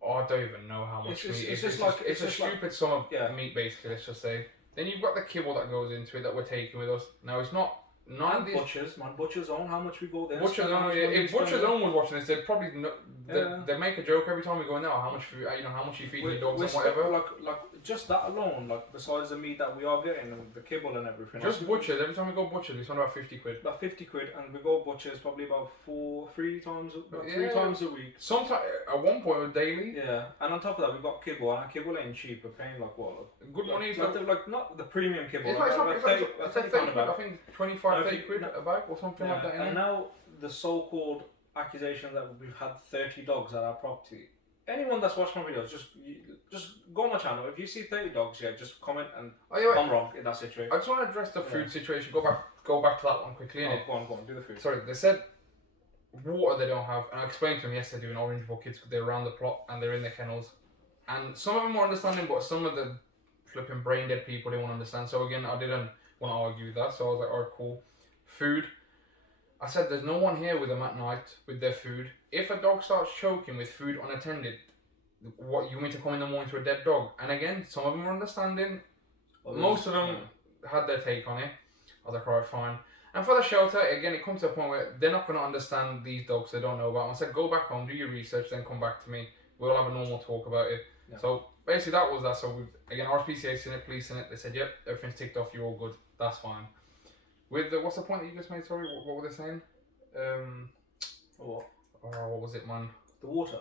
Oh, I don't even know how much meat. It's a stupid sum of meat, basically. Let's just say. Then you've got the kibble that goes into it that we're taking with us. Now it's not. None of these Butcher's Own, how much we go there? Butcher's Own, if Butcher's Own was watching this, they'd probably they make a joke every time we go in there. How much food, how much you feed your dogs and whatever. Like just that alone, like besides the meat that we are getting and the kibble and everything. Just Butcher's. Every time we go Butcher's, we spend about 50 quid. About 50 quid, and we go Butcher's probably about 3 times a week. Sometimes at one point it was daily. Yeah, and on top of that we've got kibble, and our kibble ain't cheap. We're paying like what? Good money. Like not the premium kibble. It's like 30 quid. I think 25. 30 quid a bag or something like that. And now the so-called accusation that we've had 30 dogs at our property. Anyone that's watched my videos, just go on my channel. If you see 30 dogs, just comment and I'm wrong in that situation. I just want to address the food situation. Go back to that one quickly. Go on, do the food. Sorry, they said water they don't have, and I explained to them yesterday doing Orange Book kids. They're around the plot and they're in the kennels, and some of them were understanding, but some of the flipping brain dead people they won't understand. So again, I didn't want to argue with that. So I was like, alright, cool. Food. I said there's no one here with them at night with their food. If a dog starts choking with food unattended, what, you want me to come in the morning to a dead dog? And again, some of them were understanding. Most of them had their take on it. I was like, alright, fine. And for the shelter, again, it comes to a point where they're not going to understand these dogs they don't know about them. I said, go back home, do your research, then come back to me. We'll have a normal talk about it. Yeah. So basically that was that. So again, RSPCA seen it, police seen it. They said, yep, everything's ticked off, you're all good. That's fine. With what's the point that you just made? Sorry, what were they saying? What? Oh, what was it, man? The water.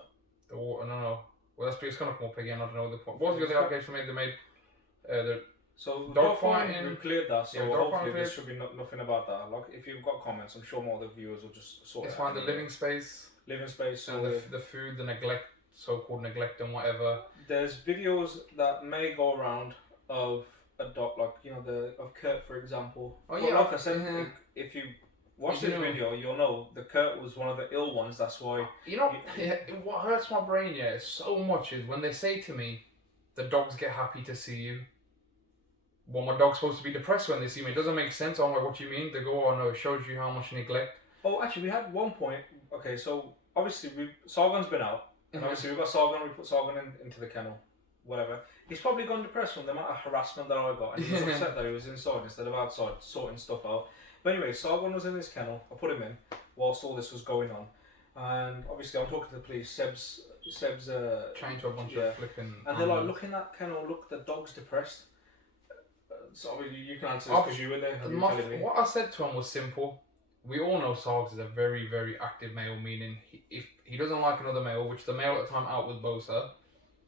No. Well, it's gonna come up again. I don't know the point. What was the other allegation they made? So dog fighting. We've cleared that. So yeah, hopefully there should be nothing about that. Like if you've got comments, I'm sure more of the viewers will just sort. It's fine. The living space. So and the food, the neglect, so-called neglect and whatever. There's videos that may go around of a dog, like of Kurt, for example. Oh yeah. Like I said, if you watch this video, you'll know the Kurt was one of the ill ones. That's why. What hurts my brain, so much is when they say to me, the dogs get happy to see you. Well, my dog's supposed to be depressed when they see me. It doesn't make sense. I'm like, what do you mean? They go, oh no, it shows you how much neglect. Oh, actually, we had one point. Okay, so obviously Sargon's been out, and obviously we've got Sargon. We put Sargon into the kennel, whatever. He's probably gone depressed from the amount of harassment that I got, and he was upset that he was inside instead of outside sorting stuff out. But anyway, Sargon was in his kennel. I put him in whilst all this was going on, and obviously I'm talking to the police. Seb's chained to a bunch of flipping. And they're like, look in that kennel. Look, the dog's depressed. So you can answer this because you were there. What I said to him was simple. We all know Sargs is a very, very active male, meaning if he doesn't like another male, which the male at the time out with Bosa,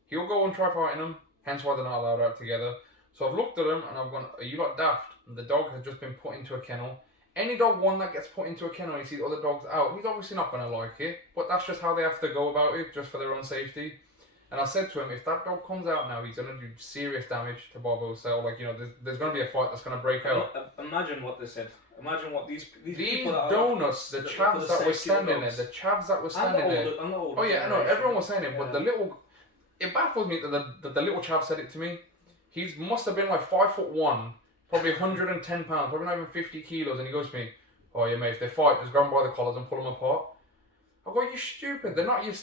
he'll go and try fighting him, hence why they're not allowed out together. So I've looked at him and I've gone, are you lot daft? And the dog has just been put into a kennel. Any dog, one that gets put into a kennel and he sees other dogs out, he's obviously not going to like it, but that's just how they have to go about it, just for their own safety. And I said to him, if that dog comes out now, he's going to do serious damage to Barbosa. Like, you know, there's going to be a fight that's going to break out. Imagine what they said. Imagine what these people donuts, the chavs that were standing there, Oh yeah, I know, everyone was saying it, but it baffles me that the little chav said it to me. He must have been like 5'1", probably 110 pounds, probably not even 50 kilos, and he goes to me, oh yeah mate, if they fight, just grab them by the collars and pull them apart. I go, you stupid, they're not your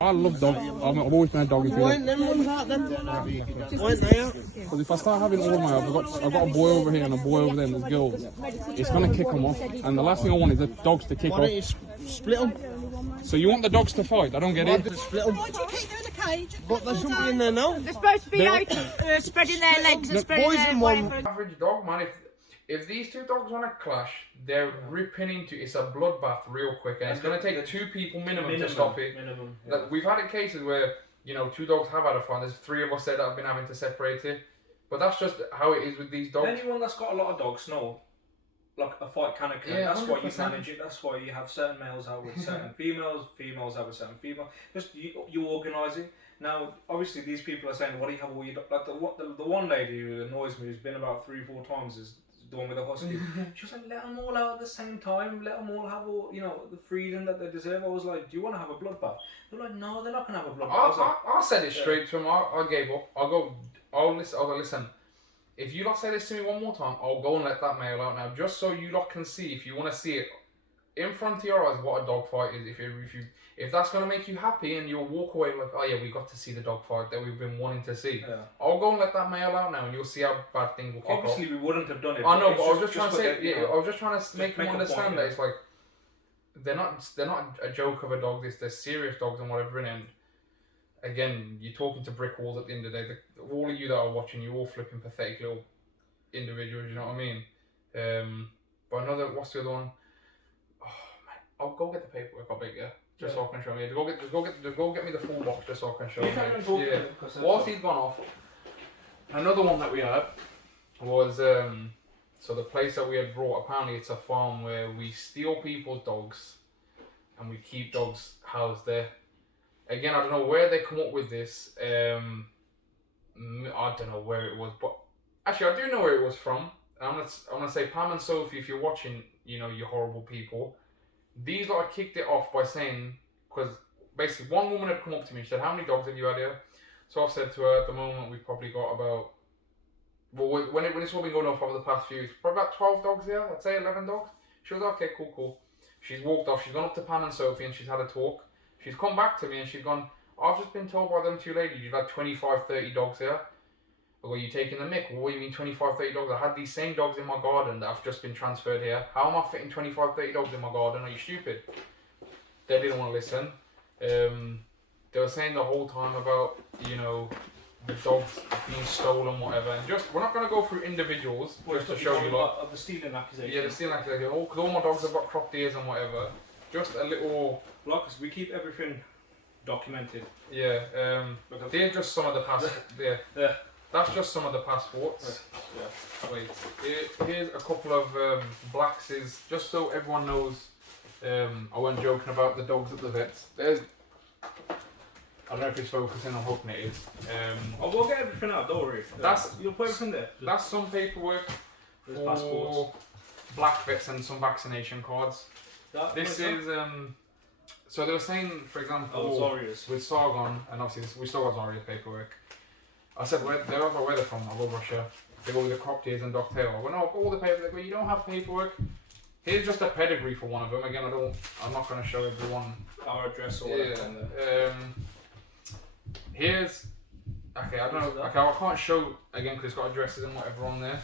I love dogs. I've always been a dog. Why ain't them ones out then? Why ain't they out? Because if I start having all my, I've got a boy over here and a boy over there and there's girls, it's going to kick them off. And the last thing I want is the dogs to kick off. Why don't you split them? So you want the dogs to fight? I don't get it. Split them. Why do you keep them in the cage? But they shouldn't be in there now. They're supposed to be out spreading their legs and spreading their whatever. Average dog, man, if these two dogs want to clash, they're ripping into it's a bloodbath real quick, and it's going to take 2 people minimum to stop it. Yeah. Like, we've had it cases where, you know, 2 dogs have had a fight. There's 3 of us there that have been having to separate it, but that's just how it is with these dogs. Anyone that's got a lot of dogs know, like a fight can occur. Yeah, that's why you 100%. manage it. That's why you have certain males out with certain females, females out with certain females. Just you organise it. Now, obviously, these people are saying, "What do you have all your dogs?" Like the one lady who annoys me, who's been about 3-4 times, is the one with the husky. She was like, let them all out at the same time, let them all have all, you know, the freedom that they deserve. I was like, do you want to have a bloodbath? They're like, no, they're not going to have a bloodbath. I said it straight to him. I gave up. I'll listen, if you lot say this to me one more time, I'll go and let that male out now, just so you lot can see, if you want to see it in front of your eyes, what a dog fight is. If that's going to make you happy and you'll walk away like, oh yeah, we got to see the dog fight that we've been wanting to see. Yeah. I'll go and let that male out now, and you'll see how bad things will kick off. Obviously, we wouldn't have done it. I know, but I was just trying to say, I was just trying to make them understand that it's it's like they're not a joke of a dog. They're serious dogs and whatever. And again, you're talking to brick walls at the end of the day. All of you that are watching, you're all flipping pathetic little individuals. You know what I mean? But what's the other one? Oh man, I'll go get the paperwork. I'll beg you. Just so I can show you. Just go get me the full box just so I can show you. Yeah. Whilst he's gone off, another one that we had was so the place that we had brought. Apparently, it's a farm where we steal people's dogs, and we keep dogs housed there. Again, I don't know where they come up with this. I don't know where it was, but actually, I do know where it was from. I'm gonna say Pam and Sophie, if you're watching, you know, you horrible people. These lot kicked it off by saying, because basically one woman had come up to me and said, how many dogs have you had here? So I've said to her, at the moment we've probably got about, well, when it's all been going off over the past few weeks, probably about 12 dogs here, I'd say 11 dogs. She was okay, cool. She's walked off, she's gone up to Pam and Sophie and she's had a talk. She's come back to me and she's gone, I've just been told by them 2 ladies, you've had 25, 30 dogs here. I go, you taking the mick? What do you mean 25, 30 dogs? I had these same dogs in my garden that have just been transferred here. How am I fitting 25, 30 dogs in my garden? Are you stupid? They didn't want to listen. They were saying the whole time about, you know, the dogs being stolen, whatever. And we're not going to go through individuals just to show you lot. The stealing accusation. Yeah, the stealing accusation. Because all my dogs have got cropped ears and whatever. Just a little... Because we keep everything documented. Yeah. They're just some of the past... Yeah. That's just some of the passports. Yeah. Wait, here's a couple of Blackses, just so everyone knows. I wasn't joking about the dogs at the vets. I don't know if it's focusing, I'm hoping it is. We'll get everything out, don't worry. You'll put everything there. That's some paperwork for passports. black vets and some vaccination cards. This is, so they were saying, for example, with Sargon, and obviously we still got Zaria's paperwork. I said, they're over where they're from. I go Russia. They go with the cropped ears and dock tail. I went, no, I've got all the paperwork. They go, you don't have paperwork. Here's just a pedigree for one of them. Again, I'm not going to show everyone our address or whatever. Here's, okay, I don't know. Okay, I can't show again because it's got addresses and whatever on there.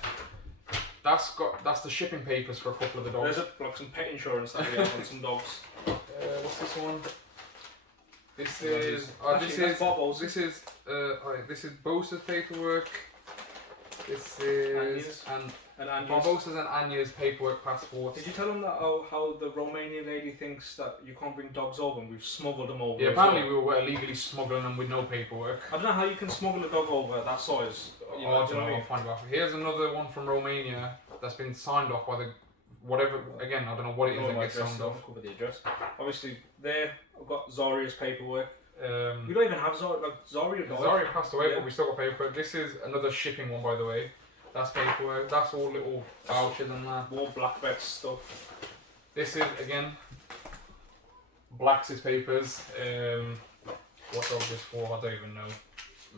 That's the shipping papers for a couple of the dogs. There's like some pet insurance that we have on some dogs. What's this one? This Yeah, is Bobos. this is Bosa's paperwork. This is and Barbosa's and Anya's paperwork passports. Did you tell them that how the Romanian lady thinks that you can't bring dogs over and we've smuggled them over? Yeah, apparently we were illegally smuggling them with no paperwork. I don't know how you can smuggle a dog over that size. You know, I don't know. I'll find out. Here's another one from Romania that's been signed off by the whatever. Again, I don't know what it is that gets signed off. Cover the address. Obviously, there I've got Zaria's paperwork. Um, We don't even have Zaria. Like Zaria died. Zaria passed away, Yeah. but we still got paperwork. This is another shipping one, by the way. That's paperwork. That's all little vouchers and that. More black vet stuff. This is again Black's papers. What dog is for? I don't even know.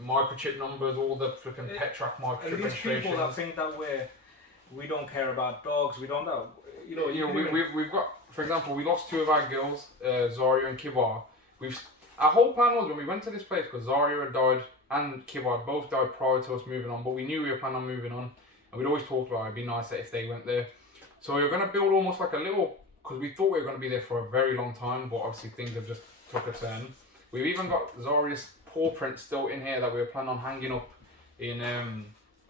Microchip numbers, all the freaking pet track And microchip these people that registrations. think that we don't care about dogs. We don't know. You know. You can even- We've got, for example, we lost two of our girls, Zaria and Kibar. Our whole plan was when we went to this place because Zaria had died and Kibar both died prior to us moving on, but we knew we were planning on moving on, and we'd always talked about it'd be nice if they went there. So we were going to build almost like a little, because we thought we were going to be there for a very long time, but obviously things have just took a turn. We've even got Zaria's paw print still in here that we were planning on hanging up in.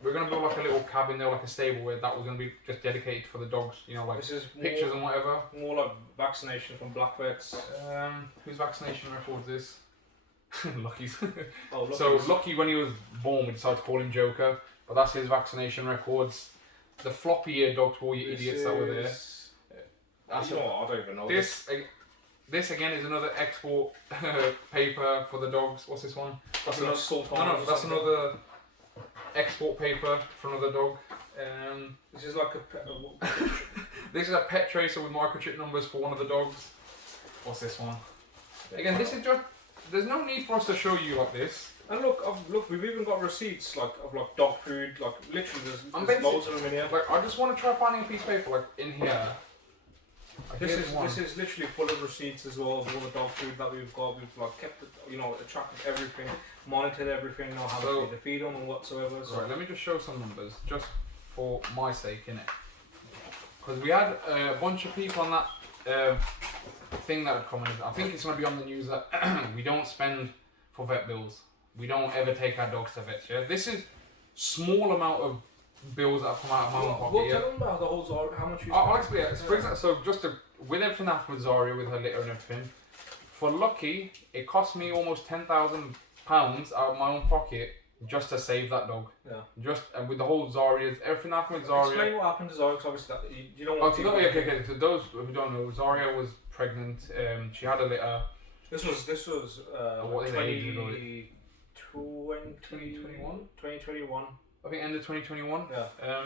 We're going to build like a little cabin there, like a stable where that was going to be just dedicated for the dogs, you know, like This is pictures and whatever. more like vaccination from black vets. Whose vaccination records is? Lucky's. Oh, look, So Lucky, when he was born, we decided to call him Joker, but that's his vaccination records. The floppy-eared dogs for all you idiots that were there. That's you know what, I don't even know. This again is another export paper for the dogs. What's this one? That's another salt No, that's another export paper for another dog. This is like a This is a pet tracer with microchip numbers for one of the dogs. What's this one? Again, this is just. There's no need for us to show you like this. And look, we've even got receipts of dog food, like literally there's loads of them in here. Like, I just want to try finding a piece of paper like in here. This is literally full of receipts as well of all the dog food that we've got. We've like kept a track of everything, monitored everything, know how much to feed them and whatsoever. So Right, let me just show some numbers just for my sake, innit? Because we had a bunch of people on that thing that had commented. I think it's going to be on the news that we don't spend for vet bills. We don't ever take our dogs to vets. Yeah, this is small amount of bills that have come out of my own pocket. Well, Yeah? tell them about the whole Zaria, how much you I'll explain. Yeah, for example, so just with everything that happened with Zaria, with her litter and everything, for Lucky, it cost me almost £10,000 out of my own pocket just to save that dog. Yeah. Just and with the whole Zaria, everything that happened with Zaria. Explain what happened to Zaria, because obviously you don't Oh, want so to. okay. So those who don't know, Zaria was pregnant. She had a litter. This was What is it, ages ago? 2021. 2021. I think end of 2021. Yeah.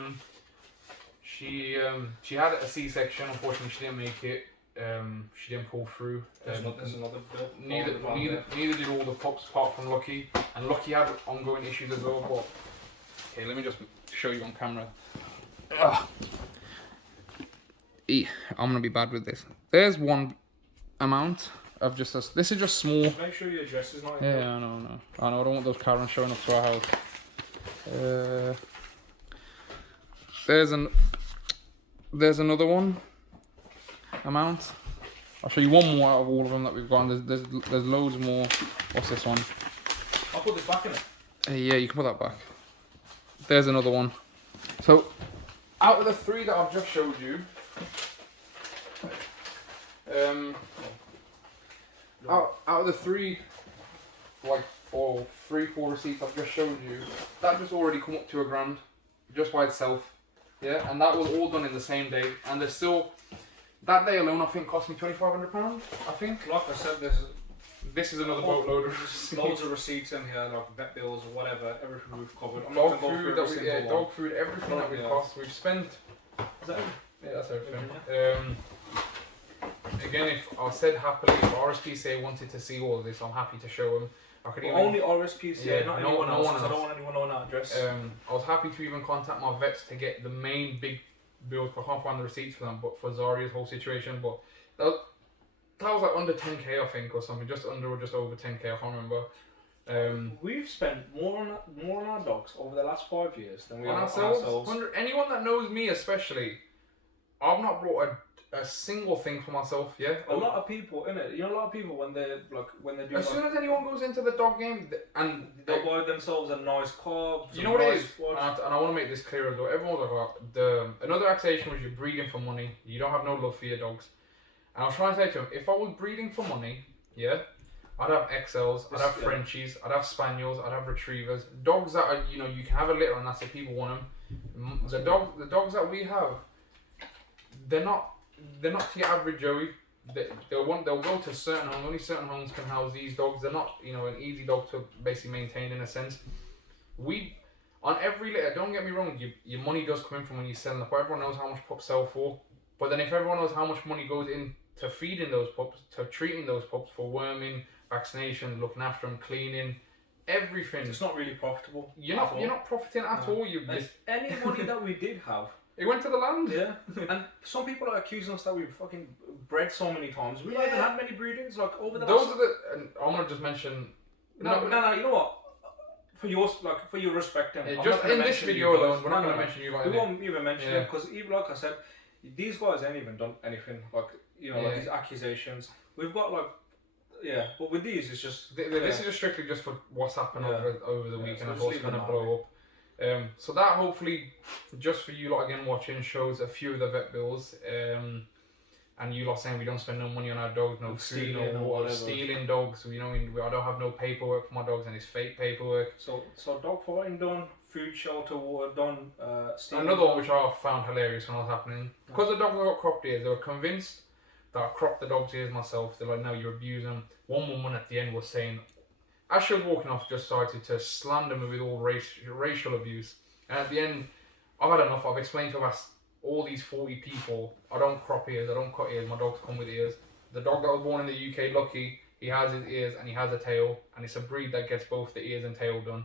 She had a C-section. Unfortunately, she didn't make it. She didn't pull through. There's another bill. Neither did all the pups apart from Lucky, and Lucky had ongoing issues as well. But okay, let me just show you on camera. I'm gonna be bad with this. There's one amount of just this. This is just small. Just make sure your address is not. Yeah, I know. I don't want those Karens showing up to our house. There's another one amount. I'll show you one more out of all of them that we've got. And there's loads more. What's this one? I'll put this back in it. Yeah, you can put that back. There's another one. So, out of the three that I've just showed you, out of the three, like, or 3-4 receipts I've just showed you, that just already come up to £1,000 just by itself. Yeah, and that was all done in the same day. And there's still, that day alone, I think cost me £2,500. I think. Like I said, This is another boatload of loads of receipts in here, like vet bills or whatever, everything we've covered. I'm dog not gonna go food through that every we, single dog one. food, everything that we've Yeah. cost. We've spent. Is that Yeah, that's everything. Again, if I said happily, if RSPCA wanted to see all of this, I'm happy to show them. I could even, only RSPCA, Yeah, not no anyone else. one 'Cause I don't else. want anyone knowing that address. I was happy to even contact my vets to get the main big bills. I can't find the receipts for them, but for Zaria's whole situation. But that was like under 10k, I think, or something, just under or just over 10k. I can't remember. We've spent more on our dogs over the last 5 years than we on have ourselves. on ourselves. Anyone that knows me, especially, I've not brought a single thing for myself. Yeah, A lot of people, innit? You know, a lot of people when they do. As soon as anyone goes into the dog game, and they'll buy themselves a nice car. you know what it is, and I want to make this clear as well. Everyone's like, another accusation was you're breeding for money. You don't have no love for your dogs. And I was trying to say to him, if I was breeding for money, yeah, I'd have XLs, I'd have Frenchies, I'd have Spaniels, I'd have Retrievers, dogs that are, you know, you can have a litter and that's if people want them. The dogs that we have, they're not to your average Joey. They'll go to certain homes. Only certain homes can house these dogs. They're not, you know, an easy dog to basically maintain in a sense. On every litter, don't get me wrong, your money does come in from when you sell them. Everyone knows how much pups sell for. But then if everyone knows how much money goes in to feeding those pups, to treating those pups for worming, vaccination, looking after them, cleaning, everything. It's not really profitable. You're not profiting at all. Any money that we did have, it went to the land. Yeah. And some people are accusing us that we've fucking bred so many times. We haven't had many breedings like over the Those last... are the. And I'm gonna just mention. No. You know what? For your respect, just in this video alone, we're not gonna mention you like. We won't even mention it because even like I said, these guys ain't even done anything. Like like these accusations. We've got like. Yeah, but with these, it's just... This is just strictly just for what's happened over the week, and of course it's going to blow up. So that hopefully, just for you lot again watching, shows a few of the vet bills. And you lot saying we don't spend no money on our dogs, no food, no water, stealing dogs. You know, I don't have no paperwork for my dogs, and it's fake paperwork. So dog fighting done, food, shelter, water done. Another one which I found hilarious when it was happening, because the dogs got cropped ears, they were convinced that I cropped the dog's ears myself. They're like, no, you're abusing them. One woman at the end was saying, as she was walking off, just started to slander me with all racial abuse. And at the end, I've had enough. I've explained to us all these 40 people, I don't crop ears, I don't cut ears, my dogs come with ears. The dog that was born in the UK, Lucky, he has his ears and he has a tail, and it's a breed that gets both the ears and tail done.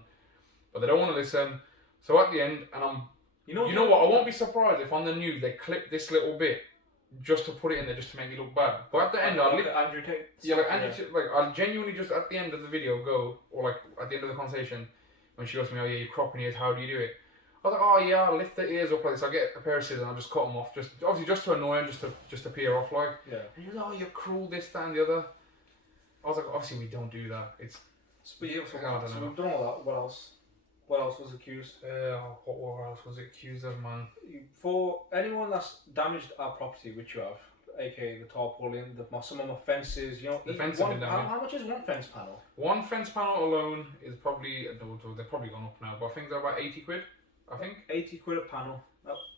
But they don't want to listen. So at the end, and you know what, I won't be surprised if on the news they clip this little bit just to put it in there, just to make me look bad. But at the end, I'll genuinely just at the end of the video go, or like at the end of the conversation, when she goes to me, oh yeah, you're cropping ears, how do you do it? I was like, oh yeah, I'll lift the ears up like this. I get a pair of scissors and I just cut them off, just to annoy him, just to peer off like. Yeah. And he was like, oh, you're cruel, this, that, and the other. I was like, obviously we don't do that. It's. So we've done all that. What else? What else was accused? What else was it accused of, man? For anyone that's damaged our property, which you have, aka the tarpaulin, some of my fences, you know. The fence have been damaged. How much is one fence panel? One fence panel alone is probably, they're probably gone up now, but I think they're about 80 quid. I think 80 quid a panel.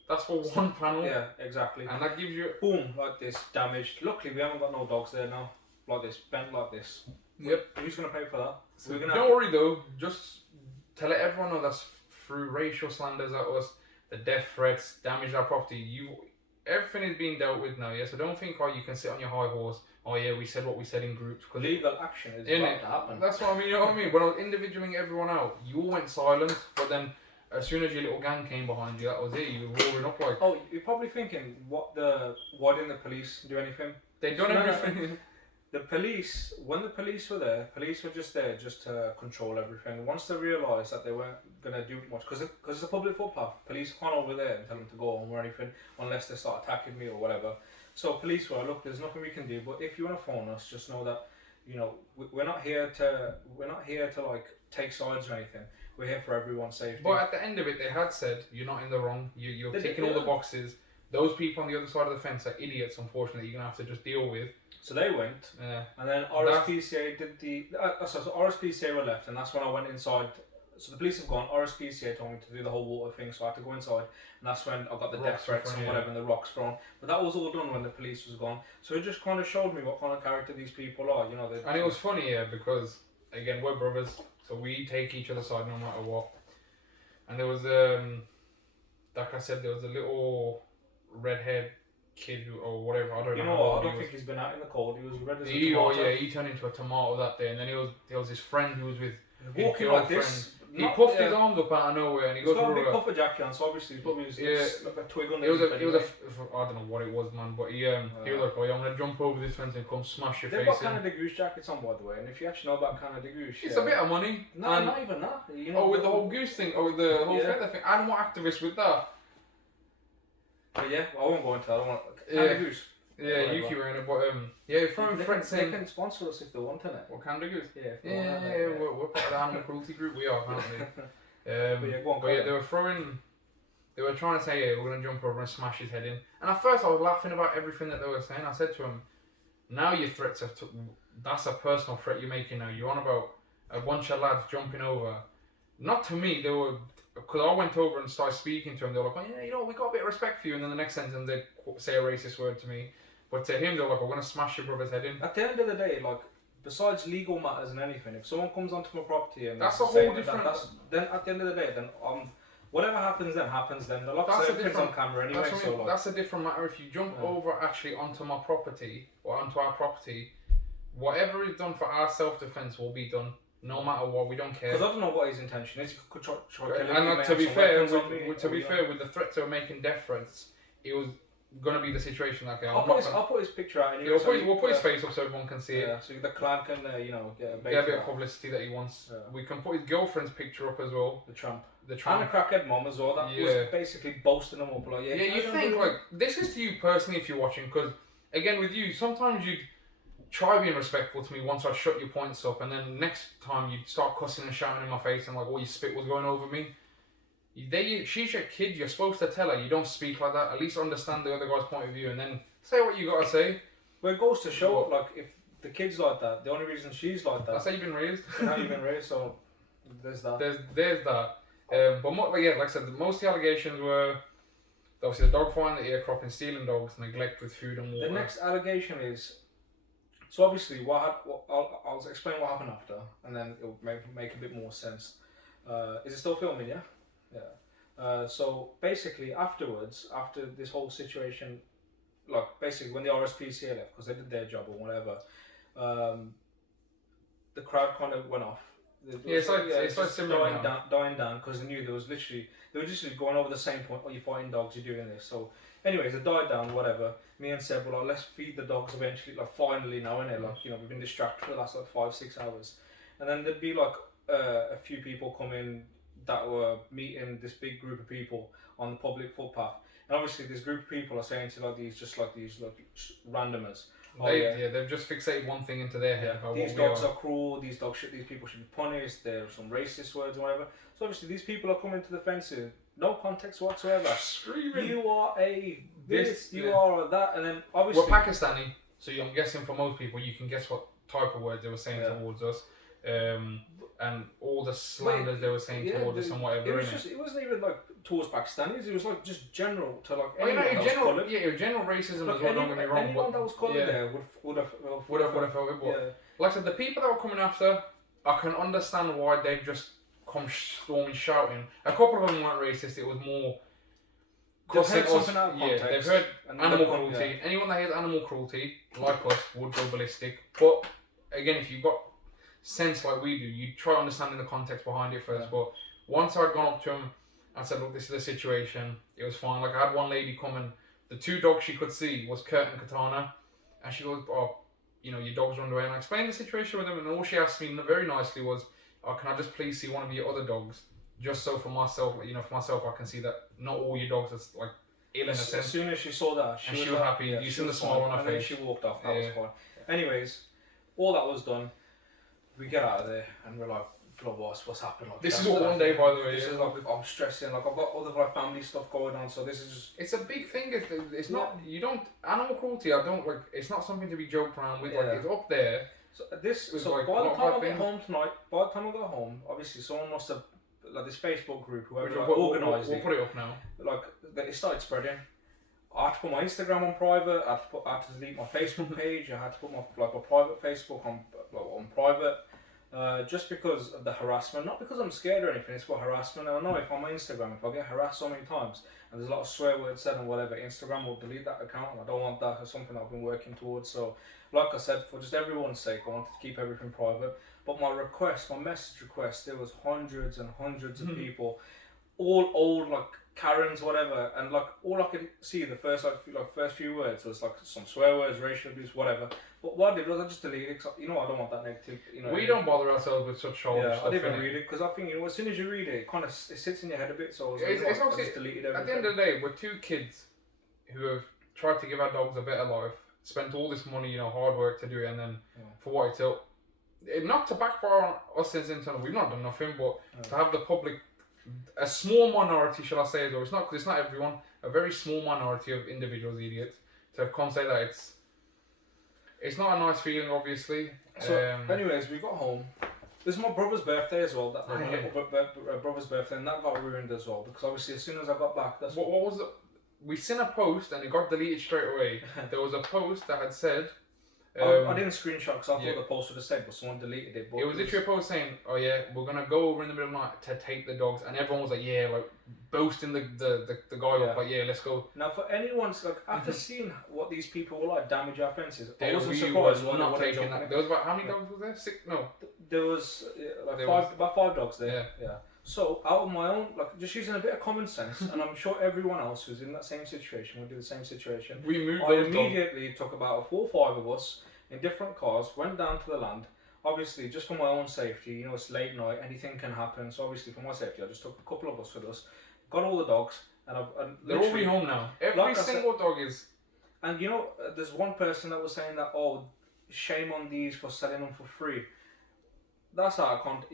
That's for one panel. Yeah, exactly. And that gives you boom, like this, damaged. Luckily, we haven't got no dogs there now. Like this, bent like this. Yep. Who's gonna pay for that? So don't worry though. Just to let everyone know that's through racial slanders at us, the death threats, damage our property. Everything is being dealt with now. Yeah. So don't think, oh, you can sit on your high horse. Oh yeah, we said what we said in groups. Cause legal action is about to happen. That's what I mean. You know what I mean? When I was individualing everyone out, you all went silent, but then. As soon as your little gang came behind you, that was it. You were roaring up like. Oh, you're probably thinking, why didn't the police do anything? They done everything. The police, when the police were there, police were just there just to control everything. Once they realised that they weren't gonna do much, because it's a public footpath, police can't over there and tell them to go home or anything unless they start attacking me or whatever. So police were, look, there's nothing we can do, but if you want to phone us, just know that, you know, we're not here to like take sides or anything. We're here for everyone's safety. But at the end of it, they had said, you're not in the wrong. You're ticking all the boxes. Those people on the other side of the fence are idiots, unfortunately. You're going to have to just deal with. So they went. Yeah. And then RSPCA did the... so RSPCA were left, and that's when I went inside. So the police have gone. RSPCA told me to do the whole water thing, so I had to go inside. And that's when I got the death threats and whatever, and the rocks thrown. But that was all done when the police was gone. So it just kind of showed me what kind of character these people are. You know. And it was funny, yeah, because, again, we're brothers. So we take each other's side no matter what. And there was like I said, there was a little redhead kid who, or whatever, I don't know. You know what, I don't think he's been out in the cold. He was red as a tomato. Yeah, he turned into a tomato that day. And then there was his friend who was with walking like this, He puffed his arms up out of nowhere and he goes got a for big puffer jacket on, so obviously he's probably like a twig on it was I don't know what it was, man, but he was like, oh, yeah, I'm gonna jump over this fence and come smash your face in. They've got Canada Goose jackets on, by the way, and if you actually know about Canada Goose, it's a bit of money. No, and not even that. You know, with the whole goose thing, or with the whole feather thing, I don't want activists with that. But yeah, I won't go into that. I don't want Canada Goose. Yeah, you keep wearing it, but yeah, throwing threats they can sponsor us if they want, innit? What Canada Goose? Yeah, we're part of the animal cruelty group. We are, apparently. But they were trying to say, we're going to jump over and smash his head in. And at first I was laughing about everything that they were saying. I said to him, now your threats are, that's a personal threat you're making now. You're on about a bunch of lads jumping over. Not to me, they were, because I went over and started speaking to him, they were like, oh, yeah, you know, we got a bit of respect for you. And then the next sentence they'd say a racist word to me. But to him, they're like, we're going to smash your brother's head in. At the end of the day, like, besides legal matters and anything, if someone comes onto my property and that's a whole different. Then at the end of the day, then whatever happens then happens. Then the that's a different on camera anyway. That's a different matter. If you jump over actually onto my property or onto our property, whatever is done for our self-defense will be done, no matter what. We don't care. Because I don't know what his intention is. He could try and to be fair, with the threats of making death threats, it was gonna be the situation. Okay, I'll put his picture out anyway. We'll put his face up so everyone can see it. So the clan can, get a bit of publicity that he wants. Yeah. We can put his girlfriend's picture up as well. The tramp. And a crackhead mom as well. That was basically boasting them up. Like, you think like this is to you personally if you're watching, because again with you, sometimes you'd try being respectful to me once I shut your points up, and then next time you'd start cussing and shouting in my face and like all your spit was going over me. She's your kid, you're supposed to tell her, you don't speak like that, at least understand the other guy's point of view and then say what you gotta say. Well, it goes to show, like, if the kid's like that, the only reason she's like that... That's how you've been raised. How you've been raised, so there's that. There's that. Like I said, most of the allegations were, obviously the dog find, the ear cropping, stealing dogs, neglect with food and water. The next allegation is, so obviously, I'll explain what happened after, and then it'll make a bit more sense. Is it still filming, yeah? Yeah. So basically afterwards, after this whole situation, like basically when the RSPCA left, because they did their job or whatever, the crowd kind of went off. It's like similar dying down because they knew they were literally going over the same point. Oh, you're fighting dogs, you're doing this. So anyways, they died down, whatever. Me and Seb were like, let's feed the dogs eventually, like finally now, innit? Like, we've been distracted for the last like 5-6 hours. And then there'd be like a few people come in that were meeting this big group of people on the public footpath, and obviously this group of people are saying to these randomers, they've just fixated one thing into their head. These dogs are cruel, these people should be punished, there are some racist words or whatever. So obviously these people are coming to the fence in no context whatsoever, screaming, you are a this, you are a that, and then obviously we're Pakistani, so I'm guessing for most people you can guess what type of words they were saying towards us. And all the slanders they were saying towards us and whatever. It wasn't even like towards Pakistanis. It was like just general to like anyone general racism as well. Don't get me wrong. Anyone that was coloured there would have felt it. But like I said, the people that were coming after, I can understand why they've just come storming shouting. A couple of them weren't racist. It was more. They've heard something out of context. They've heard animal cruelty. Anyone that hears animal cruelty, like us, would go ballistic. But again, if you've got sense like we do, you try understanding the context behind it first. But once I'd gone up to him and said, look, this is the situation, it was fine. Like I had one lady come and the two dogs she could see was Kurt and Katana, and she goes, oh, your dogs run away. And I explained the situation with them, and all she asked me very nicely was, oh, can I just please see one of your other dogs, just so for myself, I can see that not all your dogs are like ill in a sense. As soon as she saw that, she was happy. You seen the smile on her face. And then she walked off. That was fine. Anyways, all that was done. We get out of there and we're like, what's happened? Like, this is what one day, by the way. This is like, I'm stressing. Like I've got other family stuff going on, so this is just. It's a big thing. It's not. You don't animal cruelty. I don't like. It's not something to be joked around with. Like it's up there. So by the time I get home tonight, obviously someone must have like this Facebook group, whoever organised it. We'll put it up now. Like it started spreading. I had to put my Instagram on private. I had to delete my Facebook page. I had to put my private Facebook on private, just because of the harassment. Not because I'm scared or anything. It's for harassment. And I know if I'm on Instagram, if I get harassed so many times and there's a lot of swear words said and whatever, Instagram will delete that account, and I don't want that. It's something I've been working towards. So, like I said, for just everyone's sake, I wanted to keep everything private. But my message request, there was hundreds and hundreds of people, all old, like Karens, whatever, and like all I could see the first first few words was like some swear words, racial abuse, whatever. But what I did was I just deleted it. 'Cause, I don't want that negative. We don't bother ourselves with such childish Yeah, stuff. I didn't even read it because I think as soon as you read it, it kind of sits in your head a bit. So I was It's I obviously- just deleted everything. At the end of the day, we're two kids who have tried to give our dogs a better life, spent all this money, hard work to do it, and then for what it's up, not to backfire on us as internal, we've not done nothing, but to have the public, a small minority, shall I say, though, because it's not everyone, a very small minority of individuals, idiots, to come say that it's not a nice feeling, obviously. So, anyways, we got home. This is my brother's birthday as well. My little brother's birthday, and that got ruined as well because obviously as soon as I got back, that's what was it? We seen a post and it got deleted straight away. There was a post that had said. I didn't screenshot because I thought the post would have said, but someone deleted it. But it was literally a post saying, "Oh yeah, we're gonna go over in the middle of the night to take the dogs," and everyone was like, "Yeah," like boasting the guy up, like, "Yeah, let's go." Now, for anyone's after seeing what these people were like, damage our fences, I We wasn't were surprised. not taking that. There was about how many dogs was there? 6? No. There was There about 5 dogs there. Yeah. So out of my own, just using a bit of common sense, and I'm sure everyone else who's in that same situation would do the same situation. We moved. I immediately took about 4 or 5 of us in different cars, went down to the land. Obviously, just for my own safety, it's late night, anything can happen. So obviously, for my safety, I just took a couple of us with us, got all the dogs, and they're all rehome now. Every single dog is. And there's one person that was saying that, shame on these for selling them for free. That's out of context.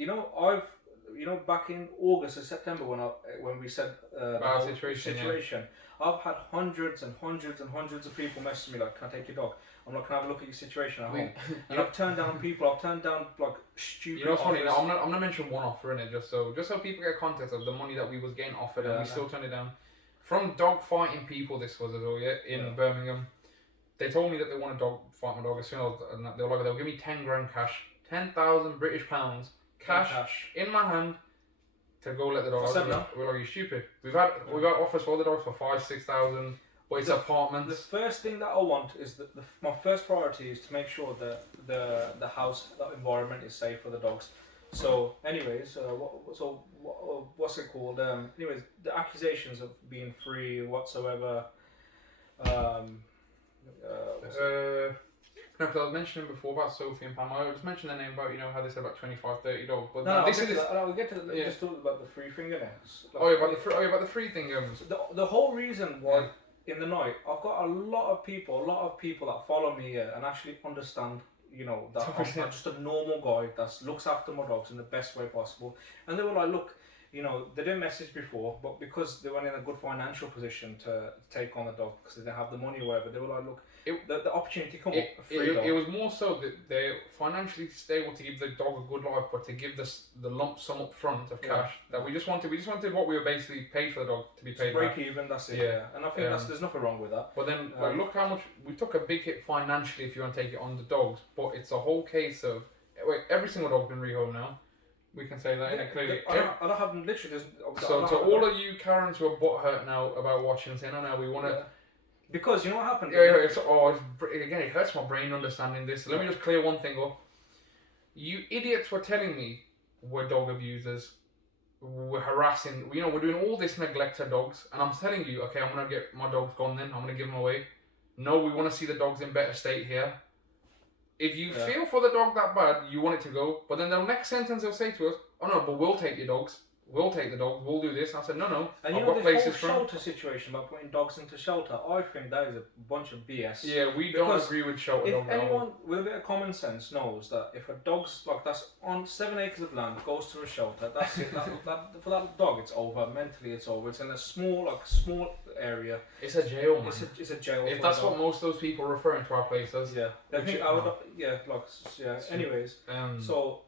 Back in August or September when we said the whole situation, I've had hundreds and hundreds and hundreds of people message me like, "Can I take your dog?" I'm like, "Can I have a look at your situation at home?" And I've turned down people. I've turned down like stupid. What's funny? I'm gonna mention one offer in it just so people get context of the money that we was getting offered and we still turned it down. From dog fighting people, this was as well, in Birmingham. They told me that they want to dog fight my dog as soon as they were like, they'll give me 10 grand cash, 10,000 British pounds cash in my hand to go let the dog out. We're like, "You stupid." We've had offers for the dogs for 5,000-6,000, but it's apartments. The first thing that I want is my first priority is to make sure that the house, that environment is safe for the dogs. So, anyways, what's it called? Anyways, the accusations of being free whatsoever. No, because I was mentioning before about Sophie and Pam. I just mentioned their name about how they said about 25, 30 dogs. But I'll get to just talk about the free thing, innit? About the free thing. The whole reason why in the night I've got a lot of people that follow me here and actually understand. That I'm just a normal guy that looks after my dogs in the best way possible. And they were like, "Look, they didn't message before, but because they weren't in a good financial position to take on the dog because they didn't have the money or whatever, they were like, look, the opportunity come up, a free dog." It was more so that they're financially stable to give the dog a good life, but to give the lump sum up front of cash that we just wanted what we were basically paid for the dog to be paid. Break even, that's it. Yeah. And I think there's nothing wrong with that. But then look how much we took a big hit financially if you want to take it on the dogs. But it's a whole case of every single dog's been rehomed now. We can say that clearly. I don't have literally. So to all of you Karens who are butthurt now about watching, saying, "Oh no, we want to." Because you know what happened? Again, it hurts my brain understanding this. So let me just clear one thing up. You idiots were telling me we're dog abusers, we're harassing, we're doing all this neglect to dogs, and I'm telling you, okay, I'm gonna get my dogs gone then, I'm gonna give them away. No, we want to see the dogs in better state here. If you feel for the dog that bad, you want it to go, but then the next sentence they'll say to us, "Oh no, but we'll take your dogs. We'll take the dogs. We'll do this." I said, no. And I've got this places whole shelter situation about putting dogs into shelter, I think that is a bunch of BS. Yeah, we don't agree with shelter dogs. If anyone with a bit of common sense knows that if a dog's that's on 7 acres of land goes to a shelter, that's it. For that dog, it's over. Mentally, it's over. It's in a small area. It's a jail, man. It's a jail. If that's what most of those people are referring to our place as. Yeah. I think I would. Anyways, so.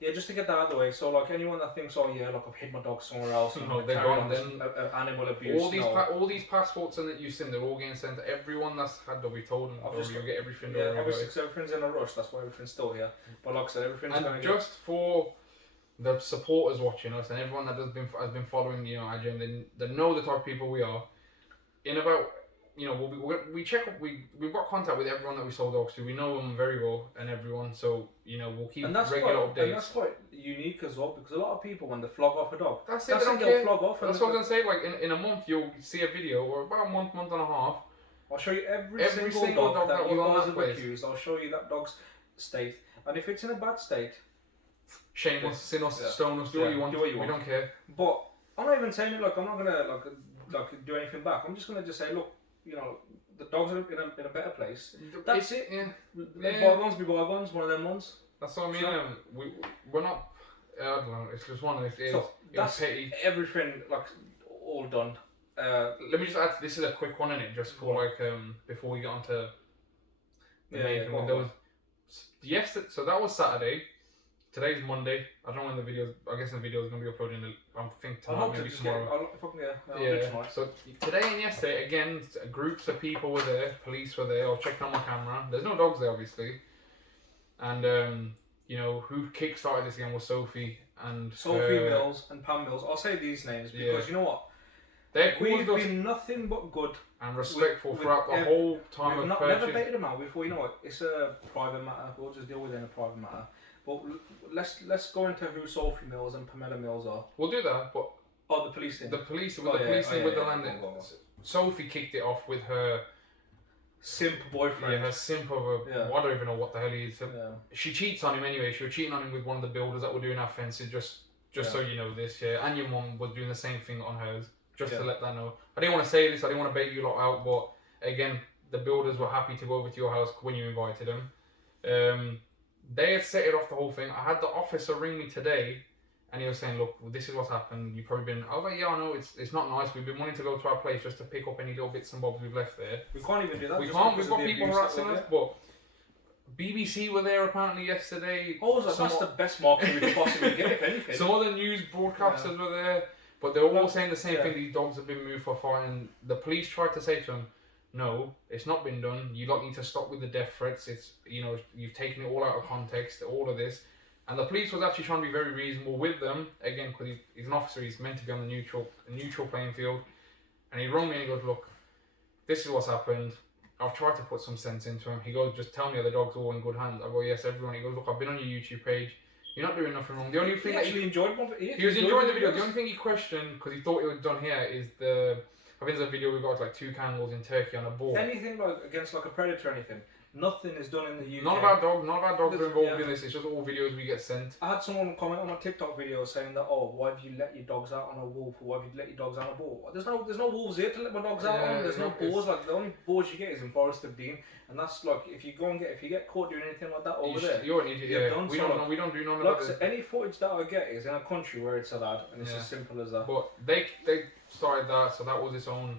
Yeah, just to get that out of the way. So, anyone that thinks, "Oh yeah, I've hid my dog somewhere else," they're gone. Then animal abuse. All these passports and that you send, they're all getting sent to everyone that's had that we told them. You'll get everything. Yeah, obviously, because everything's in a rush. That's why everything's still here. But like I said, everything's going to just for the supporters watching us and everyone that has been following, our agenda, they know the type of people we are. In about you know, we've got contact with everyone that we sold dogs to. We know them very well and everyone, so you know we'll keep regular updates. And that's quite unique as well, because a lot of people, when they flog off a dog, that's it. They don't care. Flog off. That's what I was gonna say. Like in a month, you'll see a video, or about a month and a half. I'll show you every single dog that you guys have accused. I'll show you that dog's state, and if it's in a bad state, shame us, sin us, stone us, do what you want. We don't care. But I'm not even saying it like I'm not gonna like do anything back. I'm just gonna say, look, you know, the dogs are in a better place. That's it. Yeah. Let bygones be bygones. One of them ones. That's what I mean. We're not. I don't know. It's just one of those. So that's petty. Everything like all done. Let me just add. This is a quick one, innit? Just for like before we get on to the main thing. There was yesterday. So that was Saturday. Today's Monday. I don't know when the video. I guess the video is going to be uploaded. I think tomorrow, maybe tomorrow. Yeah. So today and yesterday, again, groups of people were there. Police were there. I was checking on my camera. There's no dogs there, obviously. And you know who kick-started this again was Sophie Mills and Pam Mills. I'll say these names because you know what? We've been nothing but good and respectful throughout the whole time of purchase. Never baited them out before. You know what? It's a private matter. We'll just deal with it in a private matter. But let's go into who Sophie Mills and Pamela Mills are. We'll do that, but the police thing. The police with the landing. Sophie kicked it off with her simp boyfriend. Yeah, her simp of a. Yeah. Well, I don't even know what the hell he is. She cheats on him anyway. She was cheating on him with one of the builders that were doing our fences. Just so you know this, and your mum was doing the same thing on hers. Just to let that know. I didn't want to say this. I didn't want to bait you lot out, but again, the builders were happy to go over to your house when you invited them. They had set it off the whole thing. I had the officer ring me today, and he was saying, "Look, this is what's happened. You've probably been." I was like, "Yeah, I know. It's not nice. We've been wanting to go to our place just to pick up any little bits and bobs we've left there. We can't even do that. We can't. We've got people harassing us." But BBC were there apparently yesterday. That's the best market we could possibly get, if anything. Some of the news broadcasters were there, but they were all saying the same thing. These dogs have been moved for fighting. And the police tried to say to them, "No, it's not been done. You lot need to stop with the death threats. It's, you know, you've taken it all out of context, all of this." And the police was actually trying to be very reasonable with them, again, because he's an officer, he's meant to be on the neutral playing field. And he rang me and he goes, "Look, this is what's happened. I've tried to put some sense into him." He goes, "Just tell me, are the dogs all in good hands?" I go, "Yes, everyone." He goes, "Look, I've been on your YouTube page. You're not doing nothing wrong." The only thing he enjoyed one. He was enjoying the video. The only thing he questioned, because he thought it was done here, is I think there's a video we got like 2 candles in Turkey on a board. Anything like against like a predator or anything, nothing is done in the UK. None of our dogs are involved in this. It's just all videos we get sent. I had someone comment on my TikTok video saying that, "Why have you let your dogs out on a wolf, or why have you let your dogs out on a boar?" There's no wolves here to let my dogs out on. There's no boars. Like the only boars you get is in Forest of Dean, and that's like if you get caught doing anything like that over there, you're an idiot. We don't do none of that. Any footage that I get is in a country where it's allowed, and it's as simple as that. But they started that, so that was its own.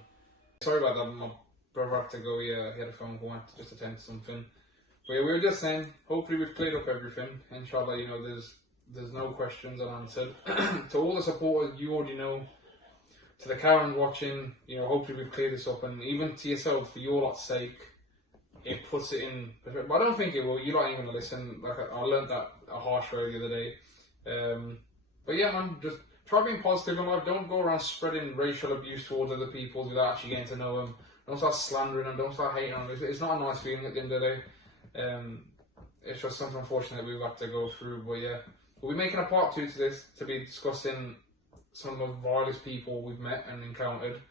Sorry about that. My brother had to go. He had a phone call, had to just attend to something. But we were just saying, hopefully we've cleared up everything. Inshallah, you know, there's no questions unanswered. To all the supporters, you already know. To the Karens watching, you know, hopefully we've cleared this up, and even to yourself, for your lot's sake, it puts it in. But I don't think it will. You lot ain't gonna listen. Like I learned that a harsh way the other day. But yeah, man, just try being positive in life. Don't go around spreading racial abuse towards other people without actually getting to know them. Don't start slandering them. Don't start hating on them. It's not a nice feeling at the end of the day. It's just something unfortunate we've had to go through. But yeah, we'll be making a part 2 to this, to be discussing some of the vilest people we've met and encountered.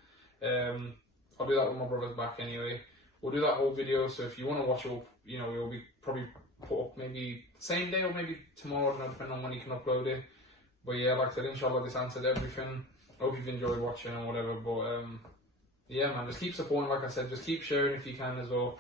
I'll do that when my brother's back anyway. We'll do that whole video, so if you want to watch it, you know, it'll be probably put up maybe same day or maybe tomorrow, depending on when you can upload it. But yeah, like I said, inshallah this answered everything. Hope you've enjoyed watching or whatever. But yeah, man, just keep supporting. Like I said, just keep sharing if you can as well.